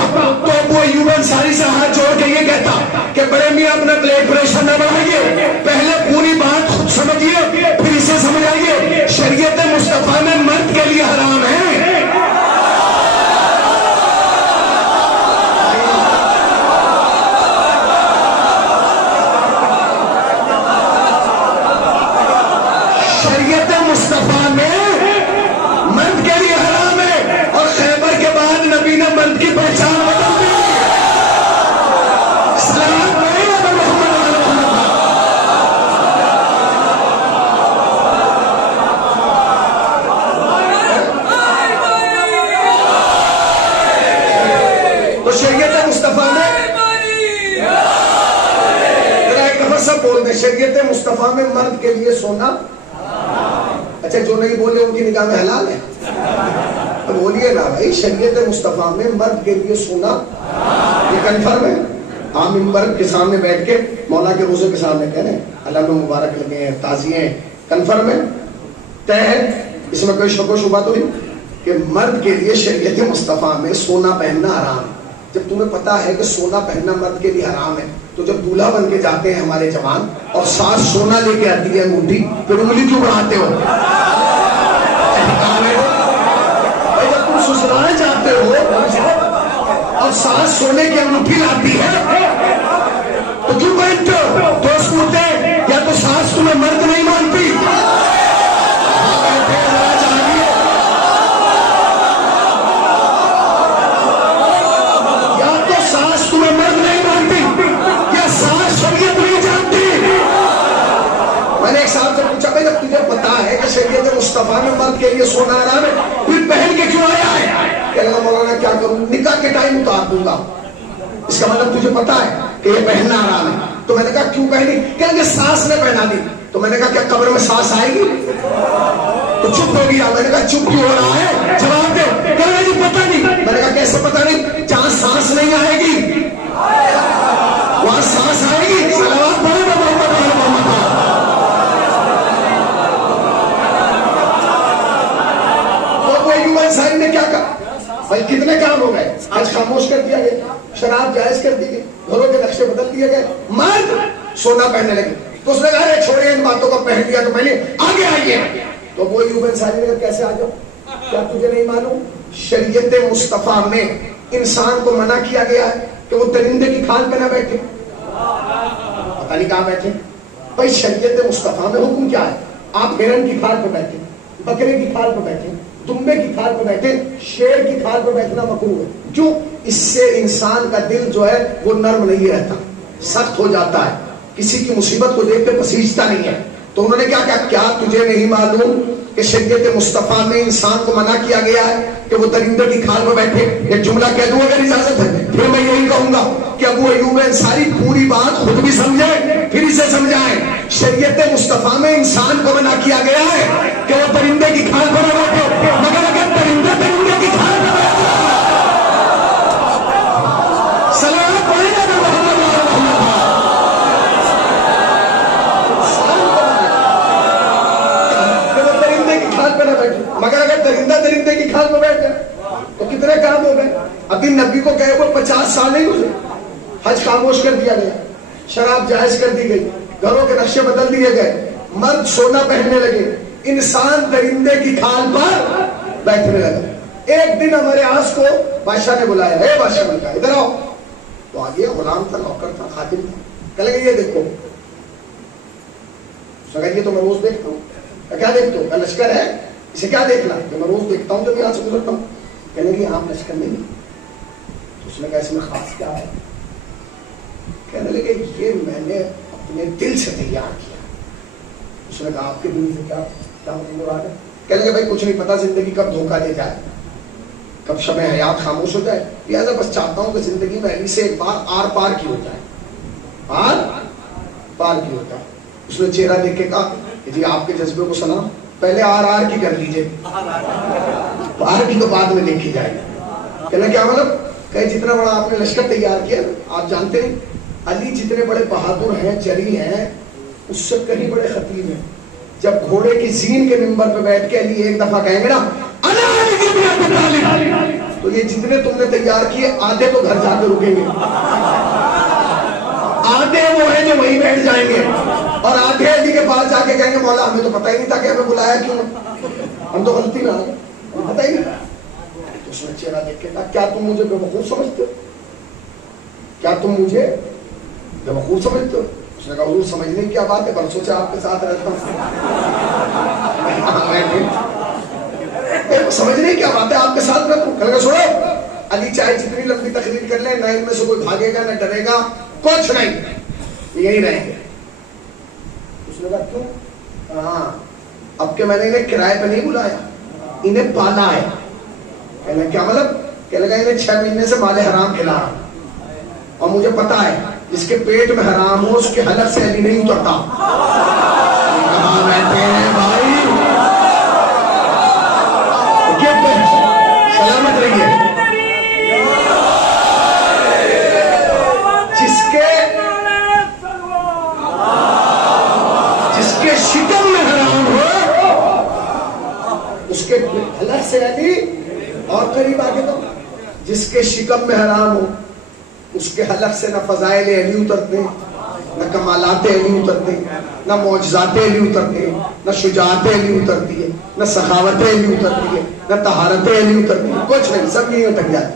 تو وہ ایوب انصاری سے ہاتھ جوڑ کے یہ کہتا کہ بڑے میاں اپنا بلڈ پریشر نہ بڑھائیے, پہلے پوری بات خود سمجھیے پھر اسے سمجھائیے. شریعت مصطفیٰ میں مرد کے لیے حرام ہے. مصطفیٰ میں مرد کے لیے حرام ہے, اور خیبر کے بعد نبی نے مرد کی پہچان بدل دی. سلام محمد تو شریعت مصطفیٰ میں ایک دفعہ سب بول دیں, شریعت مصطفیٰ میں مرد کے لیے سونا. اچھا جو نہیں بولے ان کی نگاہ میں حلال ہے, بولیے نا بھائی, شریعت مصطفیٰ میں مرد کے لیے سونا یہ کنفرم ہے. ہاں منبر کے سامنے بیٹھ کے مولا کے روزے کے سامنے کہہ رہے ہیں علم مبارک لگے ہیں, تازیے, کنفرم ہے, طے ہے, اس میں کوئی شک و شبہ تو نہیں کہ مرد کے لیے شریعت مصطفیٰ میں سونا پہننا حرام. جب تمہیں پتا ہے کہ سونا پہننا مرد کے لیے حرام ہے, تو جب دولہا بن کے جاتے ہیں ہمارے جوان اور ساس سونا لے کے آتی ہے انگوٹھی, پھر انگلی کیوں بڑھاتے ہو؟ جب تم سسرال جاتے ہو اور ساس سونے کی انگوٹھی لاتی ہے تو کیوں پہنتے ہو؟ دوست پوچھتے یا تو تو ساس تمہیں مرد نہیں مانتی. یا تو ساس تمہیں مرد نہیں مانتی یا ساس شریعت نہیں جانتی. میں نے ایک صاحب سے پوچھا بھائی جب تجھے پتا ہے کہ شریعت مصطفیٰ میں مرد کے لیے سونا حرام ہے پھر پہن کے کیوں آیا ہے؟ کہنے لگا مولانا کیا کروں, نکاح کے ٹائم اتار دوں گا. اس کا مطلب تجھے پتا ہے کہ یہ پہننا حرام ہے. تو میں نے کہا کیوں پہنی؟ کہنے لگے ساس نے پہنا دی. تو میں نے کہا کیا قبر میں ساس آئے گی؟ تو چپ ہو گیا. میں نے کہا چپ کیوں ہو رہا ہے, جواب دے. کہنے لگا جی پتہ نہیں. میں نے کہا کیسے پتہ نہیں؟ جہاں سانس نہیں آئے گی وہاں سانس آئے گی. صلوات پڑھے نا محمد وعلی محمد. تو وہ ایوب انصاری نے کیا کہا بھائی کتنے کام ہو گئے, آج خاموش کر دیا گیا, شراب جائز کر دی گئی, گھروں کے نقشے بدل دیے گئے, مرد سونا پہننے لگے. تو اس نے کہا ارے چھوڑے ان باتوں کو, پہن لیا تو پہلے آگے آئیے. تو وہ ایوب انصاری نے کہا کیسے آ جاؤ, کیا تجھے نہیں معلوم شریعت مصطفیٰ میں انسان کو منع کیا گیا ہے کہ وہ درندے کی کھال پہ نہ بیٹھے. پتہ نہیں کہاں بیٹھے بھائی. شریعت مصطفیٰ میں حکم کیا ہے؟ آپ ہرن کی کھال پہ بیٹھے, بکرے کی کھال پہ بیٹھے, دمبے کی کھال پہ بیٹھے, شیر کی کھال پہ بیٹھنا مکروہ ہے. کیوں؟ اس سے انسان کا دل جو ہے وہ نرم نہیں رہتا, سخت ہو جاتا ہے, کسی کی مصیبت کو دیکھ کے پسیجتا نہیں ہے. تو انہوں نے کیا کہا کیا تجھے نہیں معلوم کہ شریعت مصطفیٰ میں انسان کو منع کیا گیا ہے کہ وہ درندے کی کھال پہ بیٹھے. ایک جملہ کہہ دوں اگر اجازت ہے, پھر میں یہی کہوں گا کہ ابو ایوب انصاری پوری بات خود بھی سمجھیں پھر اسے سمجھائیں. شریعت مصطفیٰ میں انسان کو منع کیا گیا ہے کہ وہ درندے کی کھال پہ نہ بیٹھے, مگر اگر درندے کی کھال پہ بیٹھے سلام پڑھے گا نا محمد درندے کی کھال پہ نہ بیٹھے. مگر اگر درندے کی کھال پہ بیٹھے تو کتنے کام ہو گئے. ابھی نبی کو کہے وہ 50 سال نہیں گزرے, حج خاموش کر دیا گیا, شراب جائز کر دی گئی, گھروں کے نقشے بدل دیے گئے, مرد سونا پہننے لگے, انسان درندے کی کھال پر بیٹھنے لگا. ایک دن ہمارے آس کو بادشاہ نے بلایا, اے بادشاہ نے کہا ادھر آؤ. تو آ گیا, غلام تھا, نوکر تھا, خادم تھا. کہنے لگے یہ دیکھو. یہ تو میں روز دیکھتا ہوں. کیا دیکھتے ہو؟ لشکر ہے, اسے کیا دیکھنا کہ میں روز دیکھتا ہوں جب یہاں سے گزرتا ہوں. کہنے لگے عام لشکر نہیں. اس نے کہا اس میں خاص کیا ہے؟ کہنے لگے یہ میں نے اپنے دل سے تیار کیا. اس نے کہا آپ کے دل سے کیا مراد ہے؟ کہنے لگے بھائی کچھ نہیں پتا زندگی کب دھوکہ دے جائے, کب شب حیات خاموش ہو جائے, لہٰذا بس چاہتا ہوں کہ زندگی میں علی سے ایک بار آر پار کی ہو جائے, آر پار کی ہو جائے. اس نے چہرہ دیکھ کے کہا کہ جی آپ کے جذبے کو سلام, پہلے آر کی کر لیجئے, آر کی تو بعد میں دیکھی جائے گی. کہنا کیا مطلب؟ کہ جتنا بڑا آپ نے لشکر تیار کیا, آپ جانتے ہیں علی جتنے بڑے بہادر ہیں, جری ہیں, اس سے کہیں بڑے خطیب ہیں. جب گھوڑے کی زین کے ممبر پہ بیٹھ کے علی ایک دفعہ کہیں گے نا تو یہ جتنے تم نے تیار کیے آدھے تو گھر جا کے رکیں گے, آدھے وہ ہیں جو وہیں بیٹھ جائیں گے, اور آدھے علی کے پاس جا کے کہیں گے مولا ہمیں تو پتہ ہی نہیں تھا کہ ہمیں بلایا کیوں, ہم تو غلطی میں آ گئے, ہمیں پتہ ہی نہیں. تو اس نے چہرہ دیکھ کے کہا کیا تم مجھے بے وقوف سمجھتے ہو؟ کیا تم مجھے بے وقوف سمجھتے ہو؟ اس نے کہا حضور سمجھنے کی کیا بات ہے, برسوں سے آپ کے ساتھ رہتا ہوں. سمجھنے کی کیا بات ہے, آپ کے ساتھ رہتا ہوں. کہا چھوڑو, علی چاہے جتنی لمبی تقریر کر لیں, نہ ان میں سے کوئی بھاگے گا نہ ڈرے گا, کچھ نہیں, یہی رہیں گے. اس نے کہا کیوں؟ ہاں اب کہ میں نے انہیں کرائے پہ نہیں بلایا, انہیں پالا ہے. کہنا کیا مطلب؟ کہنے لگا انہیں 6 مہینے سے مال حرام کھلا رہا, اور مجھے پتا ہے جس کے پیٹ میں حرام ہو اس کے حلق سے علی نہیں اترتا. کہاں رہتے ہیں بھائی, سلامت رہیے. جس کے شکم میں حرام ہو اس کے حلق سے علی, اور قریب آگے تو جس کے شکم میں حرام ہو اس کے حلق سے نہ فضائل علی اترتے, نہ کمالات علی اترتے, نہ معجزات علی اترتے, نہ شجاعت علی اترتی ہے, نہ سخاوت علی اترتی ہے, نہ طہارت علی اترتی ہے, کچھ نہیں, سب نہیں اتر جاتی.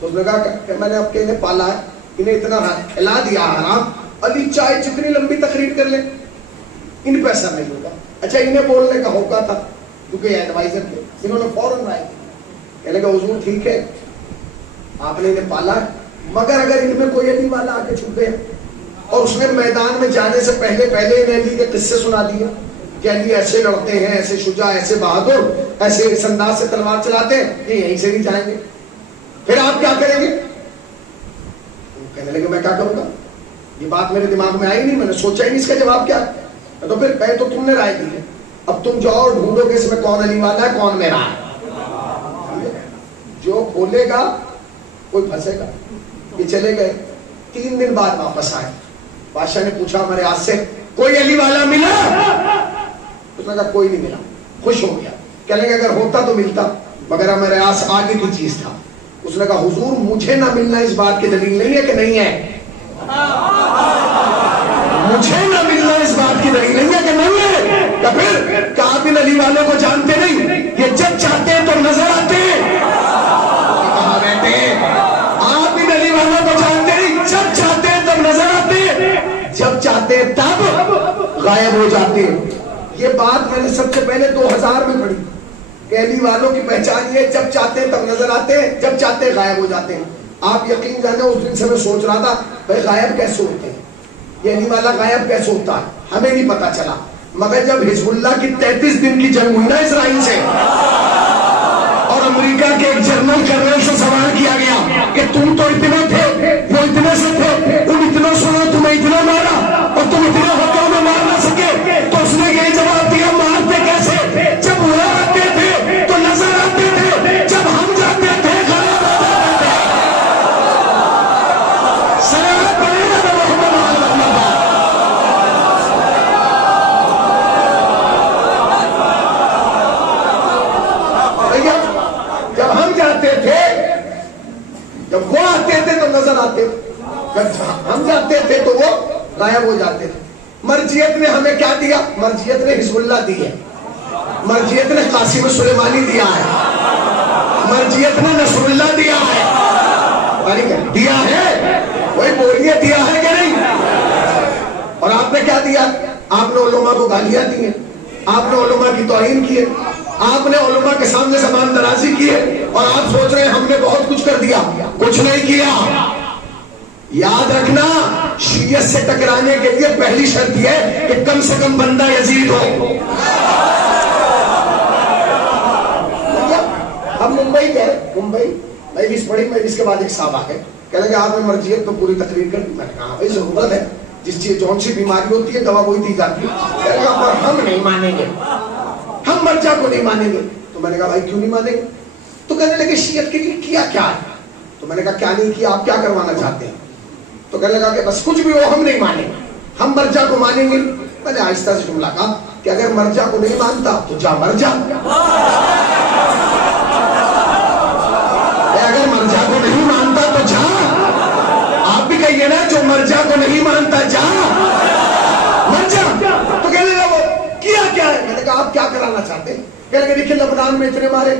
تو اس نے کہا کہ میں نے اب کے انہیں پالا ہے, انہیں اتنا کھلا دیا حرام, علی چاہے جتنی لمبی تقریر کر لیں, ان پہ اثر نہیں ہوگا. اچھا انہیں بولنے کا ہوگا تھا کیونکہ یہ ایڈوائزر تھے, انہوں نے فوراً رائے دی, کہنے کہ حضور ٹھیک ہے آپ نے انہیں پالا ہے, مگر اگر ان میں کوئی علی والا آ کے چھپ گیا اور اس نے میدان میں جانے سے پہلے انہیں علی کے قصے سنا دیے کہ علی ایسے لڑتے ہیں, ایسے شجاع, ایسے بہادر, ایسے اس انداز سے تلوار چلاتے ہیں, یہ یہیں سے نہیں جائیں گے, پھر آپ کیا کریں گے؟ کہنے لگے میں کیا کروں گا, یہ بات میرے دماغ میں آئی نہیں, میں نے سوچا ہی نہیں اس کا جواب کیا. تو پھر کہے تو تم نے رائے دی ہے, اب تم جاؤ اور ڈھونڈو کہ اس میں کون علی والا ہے کون میرا ہے. جو کھولے گا کوئی پھنسے گا. یہ چلے گئے, 3 دن بعد واپس آئے. بادشاہ نے پوچھا ہمارے ہاتھ سے کوئی علی والا ملا؟ اس نے کہا کوئی نہیں ملا. خوش ہو گیا, کہنے لگے اگر ہوتا تو ملتا, مگر ہمارے آس آگے کی چیز تھا. اس نے کہا حضور مجھے نہ ملنا اس بات کی دلیل نہیں ہے کہ نہیں ہے, مجھے نہ ملنا اس بات کی دلیل نہیں ہے کہ نہیں ہے. یا پھر کہ آپ ان علی والوں کو جانتے نہیں, یہ جب چاہتے ہیں تو نظر آتے ہیں. کہاں بیٹھے آپ ان علی والوں کو جانتے نہیں, جب چاہتے ہیں تب نظر آتے ہیں, جب چاہتے ہیں تب غائب ہو جاتے ہیں. یہ بات میں نے سب سے پہلے 2000 میں پڑھی کہ علی والوں کی پہچان یہ جب چاہتے ہیں تب نظر آتے ہیں, جب چاہتے ہیں غائب ہو جاتے ہیں. آپ یقین جانے اس دن سے میں سوچ رہا تھا بھائی غائب کیسے ہوتے ہیں, یہ علی والا غائب کیسے ہوتا ہے, ہمیں نہیں پتا چلا. مگر جب حزب اللہ کی 33 دن کی جنگ ہوئی نا اسرائیل سے, اور امریکہ کے ایک جنرل کرنل سے سوال کیا گیا کہ تم تو اتنے تھے, وہ اتنے سے تھے, ان اتنوں سے تمہیں اتنا مارا اور تم اتنے ہوتا میں مار نہ سکے, تو اس نے یہی جواب دیا مارتے کیسے, جب وہ آتے تھے تو نظر آتے تھے, جب ہم جاتے تھے غائب ہو جاتے تھے. سلام علیکم محمد جب ہم جاتے تھے, جب وہ آتے تھے تو نظر آتے تھے, جب ہم جاتے تھے تو وہ غائب ہو جاتے تھے. مرجیت نے ہمیں کیا دیا, مرجیت نے حزب اللہ دی ہے, مرجیت نے قاسم سلیمانی دیا ہے, مرجیت نے نصر اللہ دیا ہے, دیا ہے, وہی بولیے دیا ہے کہ نہیں. اور آپ نے کیا دیا, آپ نے علماء کو گالیاں دی ہیں, آپ نے علماء کی توہین کی ہے, آپ نے علماء کے سامنے زبان درازی کی ہے, اور آپ سوچ رہے ہیں ہم نے بہت کچھ کر دیا. کچھ نہیں کیا. یاد رکھنا شیعت سے ٹکرانے کے لیے پہلی شرط یہ ہے کہ کم سے کم بندہ یزید ہو. ہم ممبئی گئے, ممبئی مجلس پڑھی, مجلس کے بعد ایک صاحب آ گئے, کہنے کہ آپ نے مرجیت کو پوری تقریر کر دی. میں نے کہا بھائی ضرورت ہے, جس چیز جون سی بیماری ہوتی ہے دوا وہی دی جاتی ہے. کہنے کہا پر ہم نہیں مانیں گے, ہم مرجع کو نہیں مانیں گے. تو میں نے کہا بھائی کیوں نہیں مانیں گے؟ تو کہنے لگے شیعت کے لیے کیا کیا ہے. تو میں نے کہا کیا نہیں کیا, آپ کیا کروانا چاہتے ہیں؟ تو کہنے لگا کہ بس کچھ بھی ہو ہم نہیں مانیں گے, ہم مرجع کو مانیں گے. میں نے آہستہ سے جملہ کہا کہ اگر مرجع کو نہیں مانتا تو جا مر جا, اگر مرجع کو نہیں مانتا تو جا. آپ بھی کہیے نا جو مرجع کو نہیں مانتا جا مر جا. تو کہنے لگا وہ کیا کیا ہے. میں نے کہا آپ کیا کرانا چاہتے ہیں؟ کہنے لگے دیکھیں لبنان میں اتنے مارے,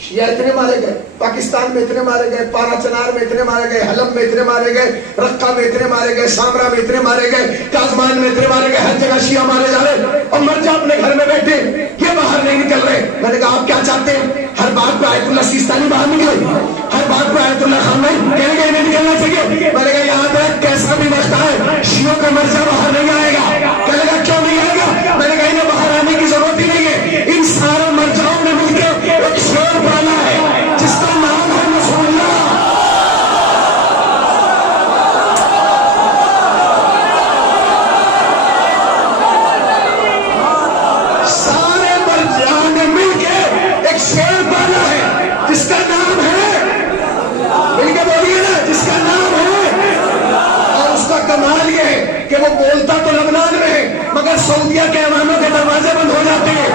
شیعہ اتنے مارے گئے, پاکستان میں اتنے مارے گئے, پارا چنار میں اتنے مارے گئے, حلب میں اتنے مارے گئے, رقہ میں اتنے مارے گئے, سامرا میں اتنے مارے گئے, کازمان میں اتنے مارے گئے, ہر جگہ شیعہ مارے جا رہے, اور مرجع اپنے گھر میں بیٹھے, یہ باہر نہیں نکل رہے. میں نے کہا آپ کیا چاہتے ہیں؟ ہر بات پہ آیت اللہ سیستانی باہر نکلے, ہر بات پہ آیت اللہ خامنئی, کہنے کہ انہیں نکلنا چاہیے. میں نے کہا یاد رکھ کیسا بھی وقت آئے شیعوں کا مرجع باہر نہیں آئے گا. کہنے لگا کیوں نہیں آئے گا؟ میں نے کہا انہیں باہر آنے کی ضرورت ہی نہیں ہے. ان سارے مرجعوں نے مل کے ایک شعور پالا ہے جس کا نام ہے رسول اللہ. سارے مرجعوں نے مل کے ایک شعور پالا ہے جس کا نام ہے, مل کے بولیے نا, جس کا نام ہے. اور اس کا کمال یہ ہے کہ وہ بولتا تو لبنان میں ہے مگر سعودیہ کے ایوانوں کے دروازے بند ہو جاتے ہیں,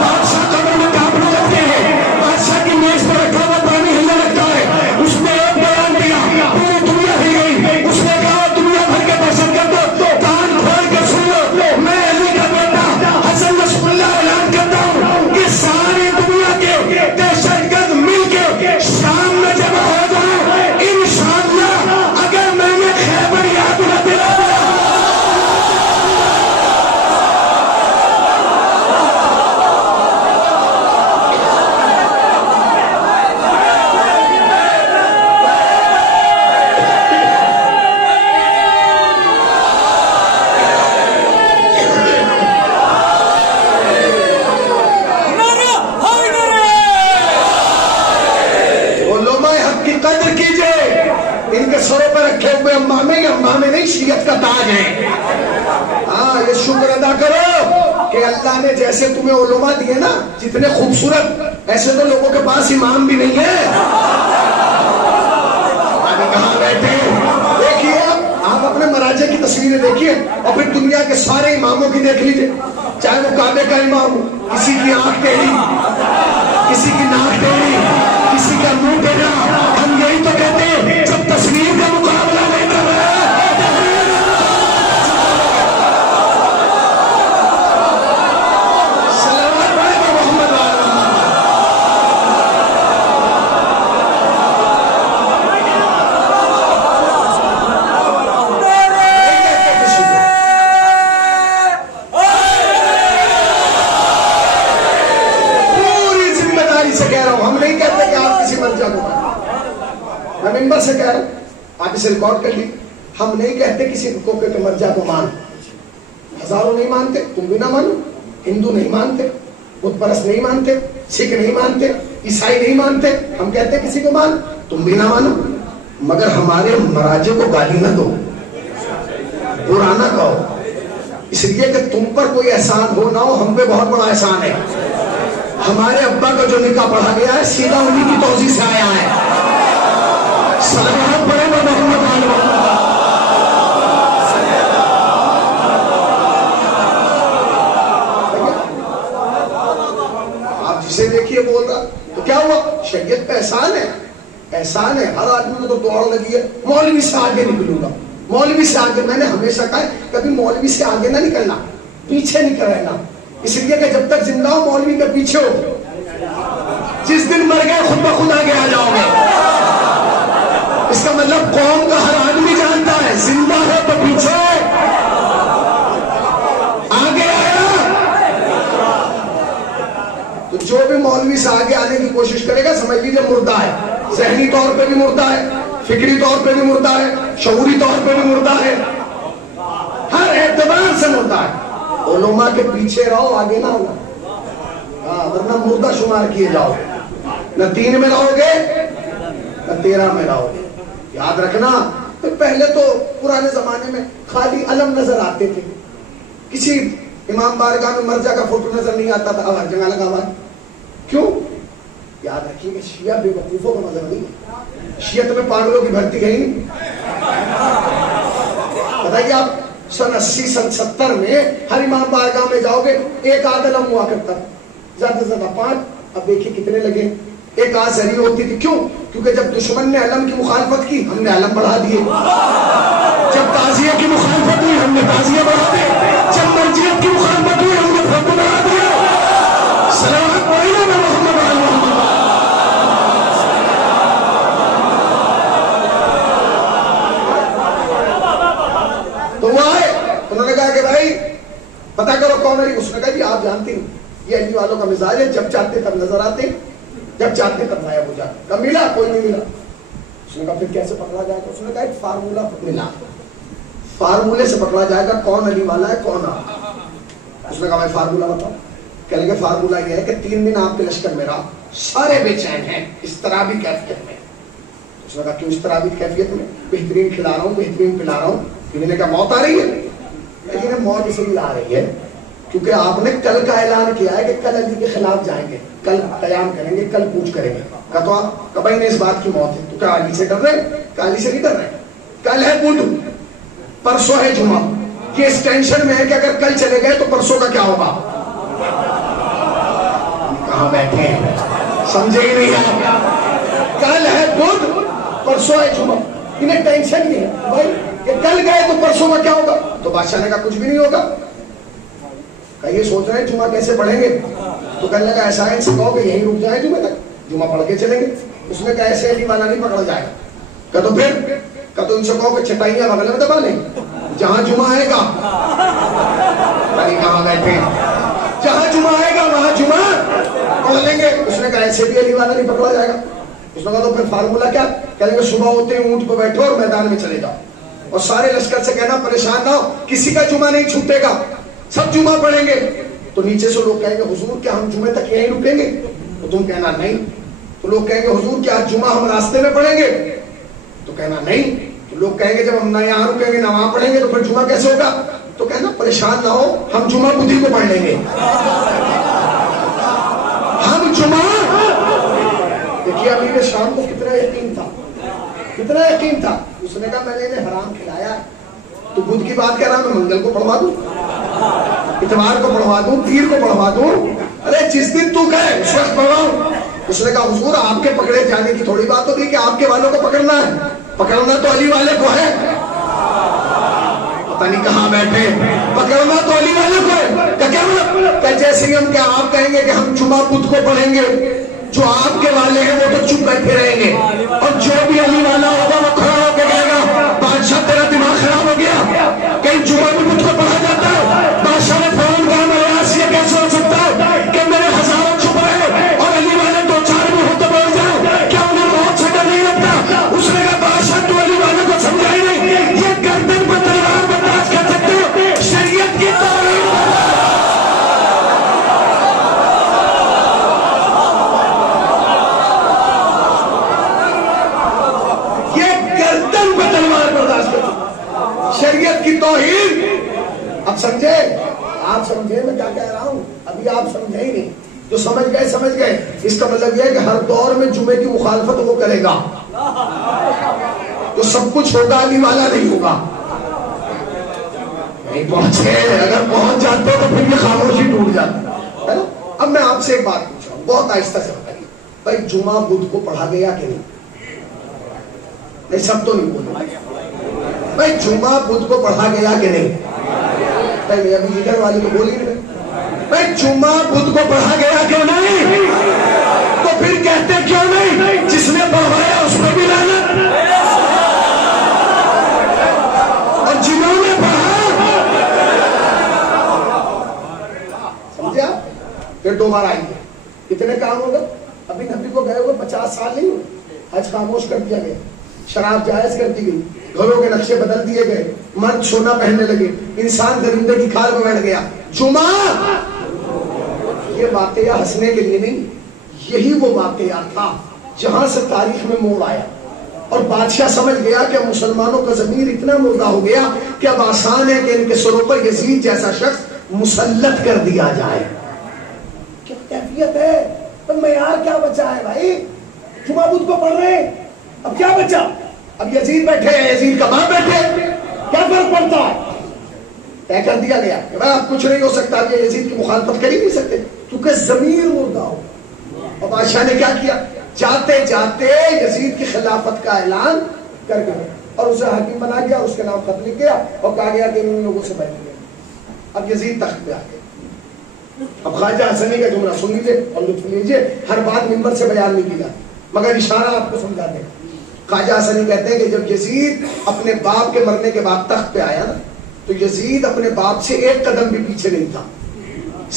بادشاہ قبر میں کانپنے لگتے ہیں, بادشاہ کی میز پر رکھا ہوا پانی ہلنے لگتا ہے. اس نے ایک بیان دیا, پوری دنیا ہل گئی. اس نے کہا دنیا بھر کے دہشت گرد کان کھول کے سن لو, میں علی کا بیٹا حسن نصر اللہ اعلان کرتا ہوں کہ ساری دنیا کے دہشت گرد مل کے شام میں جمع ہو جائیں انشاءاللہ. اگر میں نے خیبر یاد نہ دلا اللہ نے جیسے تمہیں علماء دیے نا جتنے خوبصورت، ایسے تو لوگوں کے پاس امام بھی نہیں ہے. کہاں بیٹھے دیکھیے آپ اپنے مراجع کی تصویریں دیکھیے اور پھر دنیا کے سارے اماموں کی دیکھ لیجیے، چاہے وہ کعبے کا امام ہو، کسی کی آنکھ ٹیڑھی، کسی کی ناک ٹیڑھی، کسی کا منہ ٹیڑھا. ہم یہی تو کہتے ہیں جب تصویر کا مقابلہ نہیں کر رہے. میں ممبر سے کہہ رہا ہوں، آپ اسے ریکارڈ کر لیجیے، ہم نہیں کہتے کسی کو کہ مرجع کو مان. ہزاروں نہیں مانتے، تم بھی نہ مانو. ہندو نہیں مانتے، بت پرست نہیں مانتے، سکھ نہیں مانتے، عیسائی نہیں مانتے. ہم کہتے کسی کو مان، تم بھی نہ مانو. مگر ہمارے مراجع کو گالی نہ دو، برا نہ کہو، اس لیے کہ تم پر کوئی احسان ہو نہ ہو، ہم پہ بہت بڑا احسان ہے. ہمارے ابا کا جو نکاح پڑھا گیا ہے سیدھا انہی کی توضیح سے آیا ہے. صلوات پڑھے نا محمد علیہ. آپ جسے دیکھیے بول رہا تو کیا ہوا؟ شریعت پہ احسان ہے، احسان ہے. ہر آدمی کو تو دوڑ لگی ہے مولوی سے آگے نکلوں گا، مولوی سے آگے. میں نے ہمیشہ کہا ہے کبھی مولوی سے آگے نہ نکلنا، پیچھے نکل رہنا. اس لیے کہ جب تک زندہ ہو مولوی کے پیچھے ہو، جس دن مر گئے خود بخود آگے آ جاؤ گے. اس کا مطلب قوم کا ہر آدمی جانتا ہے زندہ ہے تو پیچھے آگے آیا. تو جو بھی مولوی سے آگے آنے کی کوشش کرے گا سمجھ لیجیے مردہ ہے. ذہنی طور پہ بھی مردہ ہے، فکری طور پہ بھی مردہ ہے، شعوری طور پہ بھی مردہ ہے، ہر اعتبار سے مردہ ہے. علماء کے پیچھے رہو، آگے نہ ہونا. ورنہ مردہ شمار کیے جاؤ. نہ 3 میں رہو گے نہ 13 میں رہو گے. یاد رکھنا پہلے تو پرانے زمانے میں خالی علم نظر آتے تھے، کسی امام بارگاہ میں مرجع کا فوٹو نظر نہیں آتا تھا. اب ہر جگہ لگا ہوا ہے. کیوں؟ یاد رکھیے کہ شیعہ بے وقوفوں کا مذہب نہیں، شیعت میں پاگلوں کی بھرتی کہیں نہیں. بتائیے آپ سن 80 سن 70 میں ہر امام بارگاہ میں جاؤ گے ایک آدھ علم ہوا کرتا، زیادہ سے زیادہ 5. اب دیکھیے کتنے لگے. ایک آدھ ذریعہ ہوتی تھی. کیوں؟ کیونکہ جب دشمن نے علم کی مخالفت کی ہم نے علم بڑھا دیے، جب تعزیہ کی مخالفت ہوئی ہم نے تعزیہ بڑھا دیے، جب مرجعیت کی مخالفت ہوئی ہم نے فوٹو بڑھا دیا. صلوات پڑھیے نا محمد علیہ محمد. تو وہ آئے، انہوں نے کہا کہ بھائی پتا کرو کون علی. اس نے کہا جی آپ جانتے ہیں یہ علی والوں کا مزاج ہے، جب چاہتے تب نظر آتے، جب چاہتے تب غائب ہو جاتے. کب ملا؟ کوئی نہیں ملا. اس نے کہا پھر کیسے پکڑا جائے گا؟ اس نے کہا ایک فارمولہ ملا، فارمولے سے پکڑا جائے گا کون علی والا ہے کون آپ. اس نے کہا بھائی فارمولہ بتاؤ. کہنے لگے فارمولہ یہ ہے کہ 3 دن آپ کے لشکر میں رہا، سارے بے چین ہیں اضطرابی کیفیت میں. اس نے کہا کیوں اضطرابی کیفیت میں؟ بہترین کھلا رہا ہوں، بہترین پلا رہا ہوں. انہوں نے کہا موت آ رہی ہے. لیکن موت اس لیے آ رہی ہے کیونکہ آپ نے کل کا اعلان کیا ہے کہ کل علی کے خلاف جائیں گے، کل قیام کریں گے، کل پوچھ کریں گے. کہا تو آپ کبھی نہیں اس بات کی موت ہے تو کیا علی سے ڈر رہے؟ کہا علی سے نہیں ڈر رہے. کل ہے بدھ، پرسوں ہے جمعہ. یہ اس ٹینشن میں ہے کہ اگر کل چلے گئے تو پرسوں کا کیا ہوگا. کہاں بیٹھے ہیں سمجھے ہی نہیں آپ. کل ہے بدھ، پرسوں ہے جمعہ. انہیں ٹینشن نہیں ہے بھائی کہ کل گئے تو پرسوں کا کیا ہوگا. تو بادشاہ نے کہا کچھ بھی نہیں ہوگا. یہ سوچ رہے ہیں جمعہ کیسے پڑھیں گے. تو کہنے لگا ایسا ہے ان سے کہو کہ یہیں رک جائیں جمعہ تک، جمعہ پڑھ کے چلیں گے. اس نے کہا ایسے علی والا نہیں پکڑا جائے گا. کہ تو پھر کہ تو ان سے کہو کہ چٹائیاں بغل میں دبا لیں، جہاں جمعہ آئے گا علی کہاں بیٹھے ہیں، جہاں جمعہ آئے گا وہاں جمعہ پڑھ لیں گے. اس نے کہا ایسے بھی علی والا نہیں پکڑا جائے گا. اس نے کہا تو پھر فارمولہ کیا؟ کہیں گے صبح ہوتے ہیں اونٹ پہ بیٹھو اور میدان میں چلے جاؤ اور سارے لشکر سے کہنا پریشان نہ ہو، کسی کا جمعہ نہیں چھوٹے گا، سب جمعہ پڑھیں گے. تو نیچے سے لوگ کہیں گے حضور کیا ہم جمعے تک یہیں رکیں گے؟ تو تم کہنا نہیں. تو لوگ کہیں گے حضور کیا جمعہ ہم راستے میں پڑھیں گے؟ تو کہنا نہیں. تو لوگ کہیں گے جب ہم نہ یہاں رکیں گے نہ وہاں پڑھیں گے تو پھر جمعہ کیسے ہوگا؟ تو کہنا پریشان نہ ہو، ہم جمعہ بدھی کو پڑھ لیں گے. ہم جمعہ دیکھیے امیر شام کو کتنا یقین تھا، کتنا یقین تھا. اس نے کہا میں نے انہیں حرام کھلایا ہے تو بدھ کی بات کہہ رہا میں منگل کو پڑھوا دوں، اتوار کو پڑھوا دوں، پیر کو پڑھوا دوں. ارے جس دن تو کہے اس وقت پڑھواؤں. اس نے کہا حضور آپ کے پکڑے جانے کی تھوڑی بات ہوگی کہ آپ کے والوں کو پکڑنا ہے، پکڑنا تو علی والے کو ہے. پتہ نہیں کہاں بیٹھے، پکڑنا تو علی والے کو ہے. کیا مطلب کہ جیسے ہی ہم کیا آپ کہیں گے کہ ہم جمعہ بدھ کو پڑھیں گے، جو آپ کے والے ہیں وہ تو چپ بیٹھے رہیں گے، اور جو بھی علی والا ہوگا وہ کھڑا ہو کے کہے گا بادشاہ تیرا دماغ خراب ہو گیا، کہیں جمعہ بھی بدھ کو پڑھا جاتا ہے. بادشاہ نے فوراً کہا میرے یہاں یہ کیسے ہو سکتا ہے کہ میرے ہزاروں چھپ رہے اور علی والے دو چار بھی ہوتے بول جائیں، کیا انہیں بہت سے ڈر نہیں لگتا؟ اس نے کہا بادشاہ تو علی والے کو سمجھا ہی نہیں، یہ گردن پر تلوار برداشت کر سکتے ہو، شریعت کی توہین. شریعت کی توہین. اب سمجھے؟ آپ سمجھے میں کیا کہہ رہا ہوں؟ ابھی آپ سمجھے ہی نہیں. جو سمجھ گئے سمجھ گئے. اس کا مطلب یہ ہے کہ ہر دور میں جمعے کی مخالفت وہ کرے گا، تو سب کچھ ہوگا علی والا نہیں ہوگا. نہیں پہنچے، اگر پہنچ جاتے تو پھر یہ خاموشی ٹوٹ جاتی ہے نا. اب میں آپ سے ایک بات پوچھ رہا ہوں، بہت آہستہ سے بتائیے بھائی جمعہ بدھ کو پڑھا گیا کہ نہیں؟ نہیں سب تو نہیں بولے بھائی جمعہ بدھ کو پڑھا گیا کہ نہیں؟ پہلے ابھی لیڈر والے تو بول ہی نہیں. بھائی جمعہ بدھ کو پڑھا گیا کیوں نہیں؟ تو پھر کہتے کیوں نہیں جس نے پڑھوایا اس کو بھی لعنت، اور جنہوں نے پڑھا سمجھا پھر دوبارہ آئیں گے. کتنے کام ہوگا؟ ابھی نبی کو گئے ہوئے 50 سال نہیں ہوئے، حج خاموش کر دیا گیا، شراب جائز کر دی گئی، گھروں کے نقشے بدل دیے گئے، مرد سونا پہننے لگے، انسان درندے کی کھال میں بیٹھ گیا. جمعہ یہ واقعہ ہنسنے کے لیے نہیں، یہی وہ واقعہ تھا جہاں سے تاریخ میں موڑ آیا، اور بادشاہ سمجھ گیا کہ مسلمانوں کا ضمیر اتنا مردہ ہو گیا کہ اب آسان ہے کہ ان کے سروں پر یزید جیسا شخص مسلط کر دیا جائے. کیا کیفیت ہے؟ تو معیار کیا بچا ہے بھائی؟ جمعہ بدھ کو پڑھ رہے ہیں، اب کیا بچا؟ اب یزید بیٹھے ہیں، یزید کا باپ بیٹھے، کیا فرق پڑتا ہے؟ طے کر دیا گیا کہ بھائی اب کچھ نہیں ہو سکتا، اب یہ یزید کی مخالفت کر ہی نہیں سکتے کیونکہ ضمیر مردہ ہو. اور بادشاہ نے کیا کیا؟ جاتے جاتے یزید کی خلافت کا اعلان کر گیا اور اسے حاکم بنا گیا، اس کے نام خط لکھ گیا اور کہا گیا کہ ان لوگوں سے بیٹھ گئے. اب یزید تخت پہ آ گئے. اب خواجہ حسنی کا جملہ سن لیجیے اور لطف لیجیے، ہر بات منبر سے بیان نہیں کی جاتی مگر اشارہ آپ کو سمجھا دیں. خواجہ حسنی کہتے ہیں کہ جب یزید اپنے باپ کے مرنے کے بعد تخت پہ آیا نا تو یزید اپنے باپ سے ایک قدم بھی پیچھے نہیں تھا.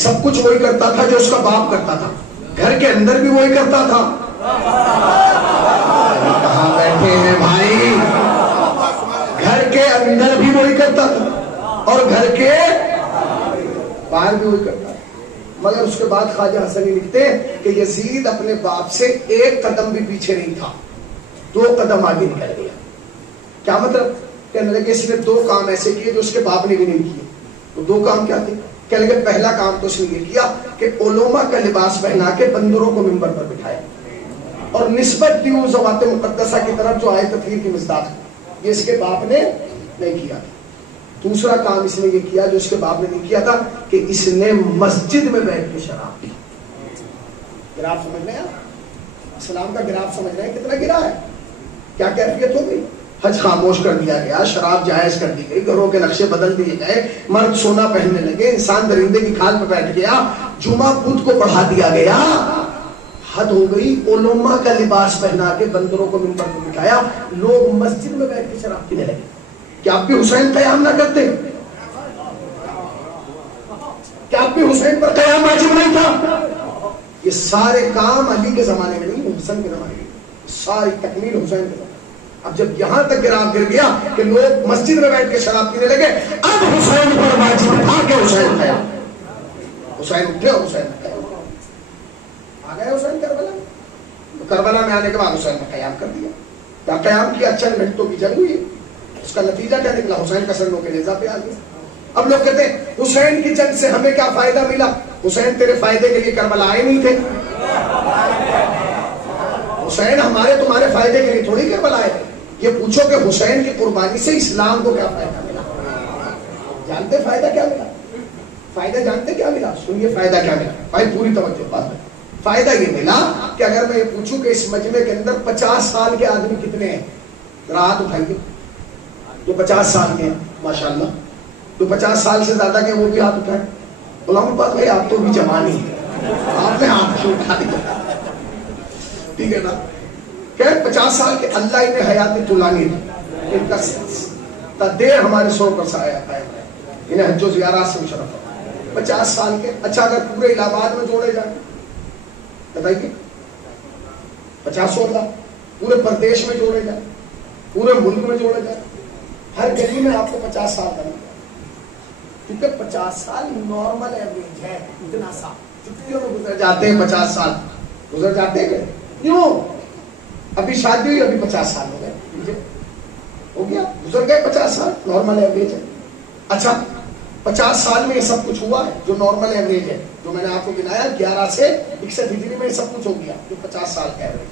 سب کچھ وہی کرتا تھا جو اس کا باپ کرتا تھا، گھر کے اندر بھی وہی کرتا تھا. کہاں بیٹھے ہیں بھائی؟ گھر کے اندر بھی وہی کرتا تھا اور گھر کے باہر بھی وہی کرتا تھا. مگر اس کے بعد خواجہ حسنی لکھتے ہیں کہ یزید اپنے باپ سے ایک قدم بھی پیچھے نہیں تھا، 2 قدم آگے نکل گیا. کیا مطلب؟ کہنے لگے اس نے 2 کام ایسے کیے جو اس کے باپ نے بھی نہیں کیے. تو 2 کام کیا تھے؟ کہنے لگے پہلا کام تو اس نے یہ کیا کہ علماء کا لباس پہنا کے بندروں کو منبر پر بٹھایا اور نسبت دی اس ذوات مقدسہ کی طرف جو آیت تطہیر کی مصداق ہے. یہ اس کے باپ نے نہیں کیا. دوسرا کام اس نے یہ کیا جو اس کے باپ نے نہیں کیا تھا کہ اس نے مسجد میں بیٹھ کے شراب پی. گراف سمجھ رہے ہیں؟ اسلام کا گراف سمجھ رہے ہیں کتنا گرا ہے؟ کیا کیفیت ہو گئی؟ حج خاموش کر دیا گیا، شراب جائز کر دی گئی، گھروں کے نقشے بدل دیے گئے، مرد سونا پہننے لگے، انسان درندے کی کھال پہ بیٹھ گیا، جمعہ بدھ کو پڑھا دیا گیا. حد ہو گئی. علماء کا لباس پہنا کے بندروں کو منبر پر بٹھایا، لوگ مسجد میں بیٹھ کے شراب پینے لگے. کیا آپ بھی حسین قیام نہ کرتے؟ کیا آپ بھی حسین پر قیام واجب نہیں تھا؟ یہ سارے کام علی کے زمانے میں نہیں، حسین کے زمانے میں، ساری تکمیل حسین کے زمانے. اب جب یہاں تک گراف گر گیا کہ لوگ مسجد میں بیٹھ کے شراب پینے لگے، اب حسین پر واجب تھا کہ حسین قیام. حسین اٹھے اور حسین نے قیام آ گئے. حسین کربلا میں آنے کے بعد حسین نے قیام کر دیا. کیا قیام کیا؟ چند گھنٹوں کی جنگ ہوئی. اس کا نتیجہ کیا نکلا؟ حسین کا سر نو کے نیزہ پہ آ گیا. اب لوگ کہتے ہیں حسین کی جنگ سے ہمیں کیا فائدہ ملا؟ حسین تیرے فائدے کے لیے کربلا آئے نہیں تھے، حسین ہمارے تمہارے فائدے کے لیے تھوڑی کربلا آئے تھے۔ یہ پوچھو کہ حسین کی قربانی سے اسلام کو کیا فائدہ ملا؟ جانتے فائدہ کیا ملا؟ فائدہ جانتے کیا ملا؟ سنیے فائدہ کیا ملا بھائی، پوری توجہ بات ہے۔ فائدہ یہ ملا کہ اگر میں یہ پوچھوں کہ اس مجمع کے اندر 50 سال کے آدمی کتنے ہیں، ہاتھ اٹھائیے جو 50 سال کے ہیں، ماشاءاللہ جو 50 سال سے زیادہ کے وہ بھی ہاتھ اٹھائیں۔ غلام پاک بھائی آپ تو بھی جوان ہی ہیں، آپ نے ہاتھ کیوں اٹھا دیا؟ ٹھیک ہے نا، کہ 50 سال کے اللہ انہیں حیات طولانی دے ہمارے سو پر سایہ قائم ہے، انہیں حج و زیارات سے مشرف ہے۔ 50 سال کے، اچھا اگر پورے الہ آباد میں جوڑے جائیں بتائیے 50 16، پورے پردیش میں جوڑے جائیں، پورے ملک میں جوڑے جائیں، ہر گلی میں آپ کو 50 سال کا ملتا ہے، کیونکہ 50 سال نارمل ایوریج ہے، اتنا سا چھٹیوں میں گزر جاتے ہیں، 50 سال گزر جاتے ہیں، کیوں؟ ابھی شادی ہوئی ابھی 50 سال ہو گئے، ہو گیا گزر گئے 50 سال، نارمل ایوریج ہے۔ اچھا 50 سال میں یہ سب کچھ ہوا ہے جو نارمل ایوریج ہے، جو میں نے آپ کو گنایا 11 سے 61 ہجری میں یہ سب کچھ ہو گیا جو 50 سال کا ایوریج۔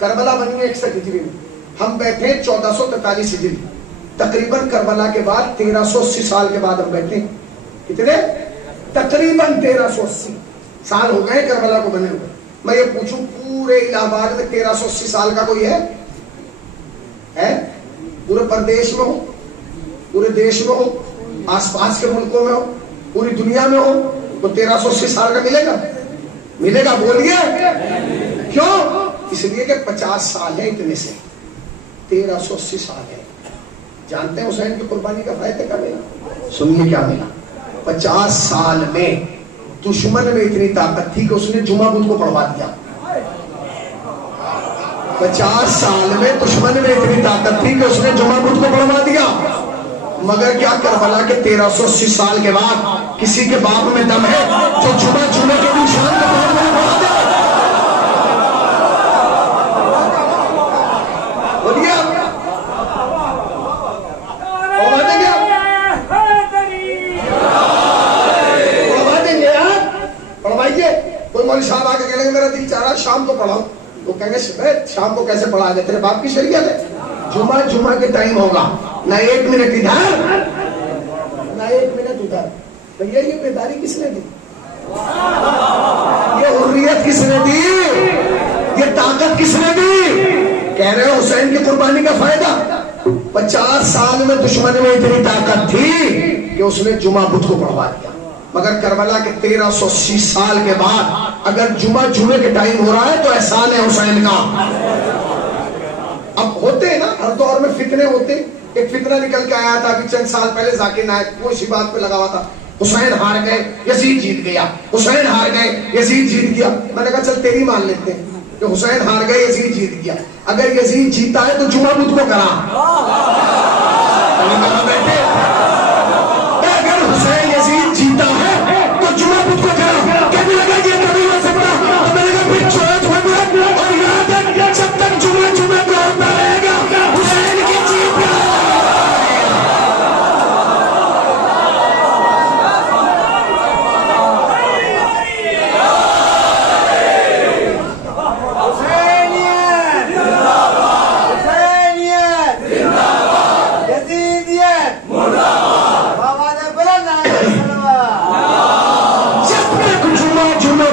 کربلا بنی ہے 61 ہجری میں، ہم بیٹھے 1443 ہجری، تقریباً کربلا کے بعد 1380 سال کے بعد ہم بیٹھے، کتنے؟ تقریباً 1380 سال ہو گئے کربلا کو بنے ہوئے۔ میں یہ پوچھوں پورے الہ آباد میں 1380 سال کا کوئی ہے؟ پورے پردیش میں ہو، پورے دیش میں ہو، آس پاس کے ملکوں میں ہو، پوری دنیا میں ہو، تو 1380 سال کا ملے گا؟ ملے گا؟ بولیے کیوں؟ اس لیے کہ 50 سال ہے، اتنے سے 1380 سال ہے۔ جانتے ہیں حسین کی قربانی کا فائدہ کیا ملا؟ سنیے کیا ملا۔ 50 سال میں دشمن میں اتنی طاقت تھی کہ اس نے جمعہ بدھ کو پڑھوا دیا۔ 50 سال میں دشمن میں اتنی طاقت تھی کہ اس نے جمعہ بدھ کو پڑھوا دیا، مگر کیا کربلا کے 1380 سال کے بعد کسی کے باپ میں دم ہے جو جمعہ کے بھی شان کو پڑھوا دے؟ بولیے پڑھوائیے۔ کوئی مولوی صاحب آ کے کہہ لیں گے میرا دل چاہ رہا شام کو پڑھاؤ، وہ کہیں گے شام کو کیسے پڑھا دے، تیرے باپ کی شریعت ہے، جمعہ کے ٹائم ہوگا، نہ 1 منٹ ادھر نہ 1 منٹ ادھر۔ بھیا یہ بیداری کس نے دی؟ یہ حریت کس نے دی؟ یہ طاقت کس نے دی؟ کہہ رہے ہو حسین کی قربانی کا فائدہ؟ 50 سال میں دشمن میں اتنی طاقت تھی کہ اس نے جمعہ بدھ کو پڑھوا دیا، مگر کربلا کے 1380 سال کے بعد اگر جمعے کے ٹائم ہو رہا ہے تو احسان ہے حسین کا۔ اب ہوتے ہیں نا ہر دور میں فتنے ہوتے، ایک فتنہ نکل کے آیا تھا ابھی چند سال پہلے، ذاکر نائک وہ اسی بات پہ لگا ہوا تھا، حسین ہار گئے یزید جیت گیا، حسین ہار گئے یزید جیت گیا۔ میں نے کہا چل تیری مان لیتے ہیں کہ حسین ہار گئے یزید جیت گیا، اگر یزید جیتا ہے تو جمعہ بدھ کو کرا، بیٹھے اگر حسین یزید جیتا ہے تو جمعہ بدھ کو کرا، کہنے لگا یہ کبھی ہو سکتا، تو میں نے کہا پھر چھوڑ اور یاد ہے جب تک جمعہ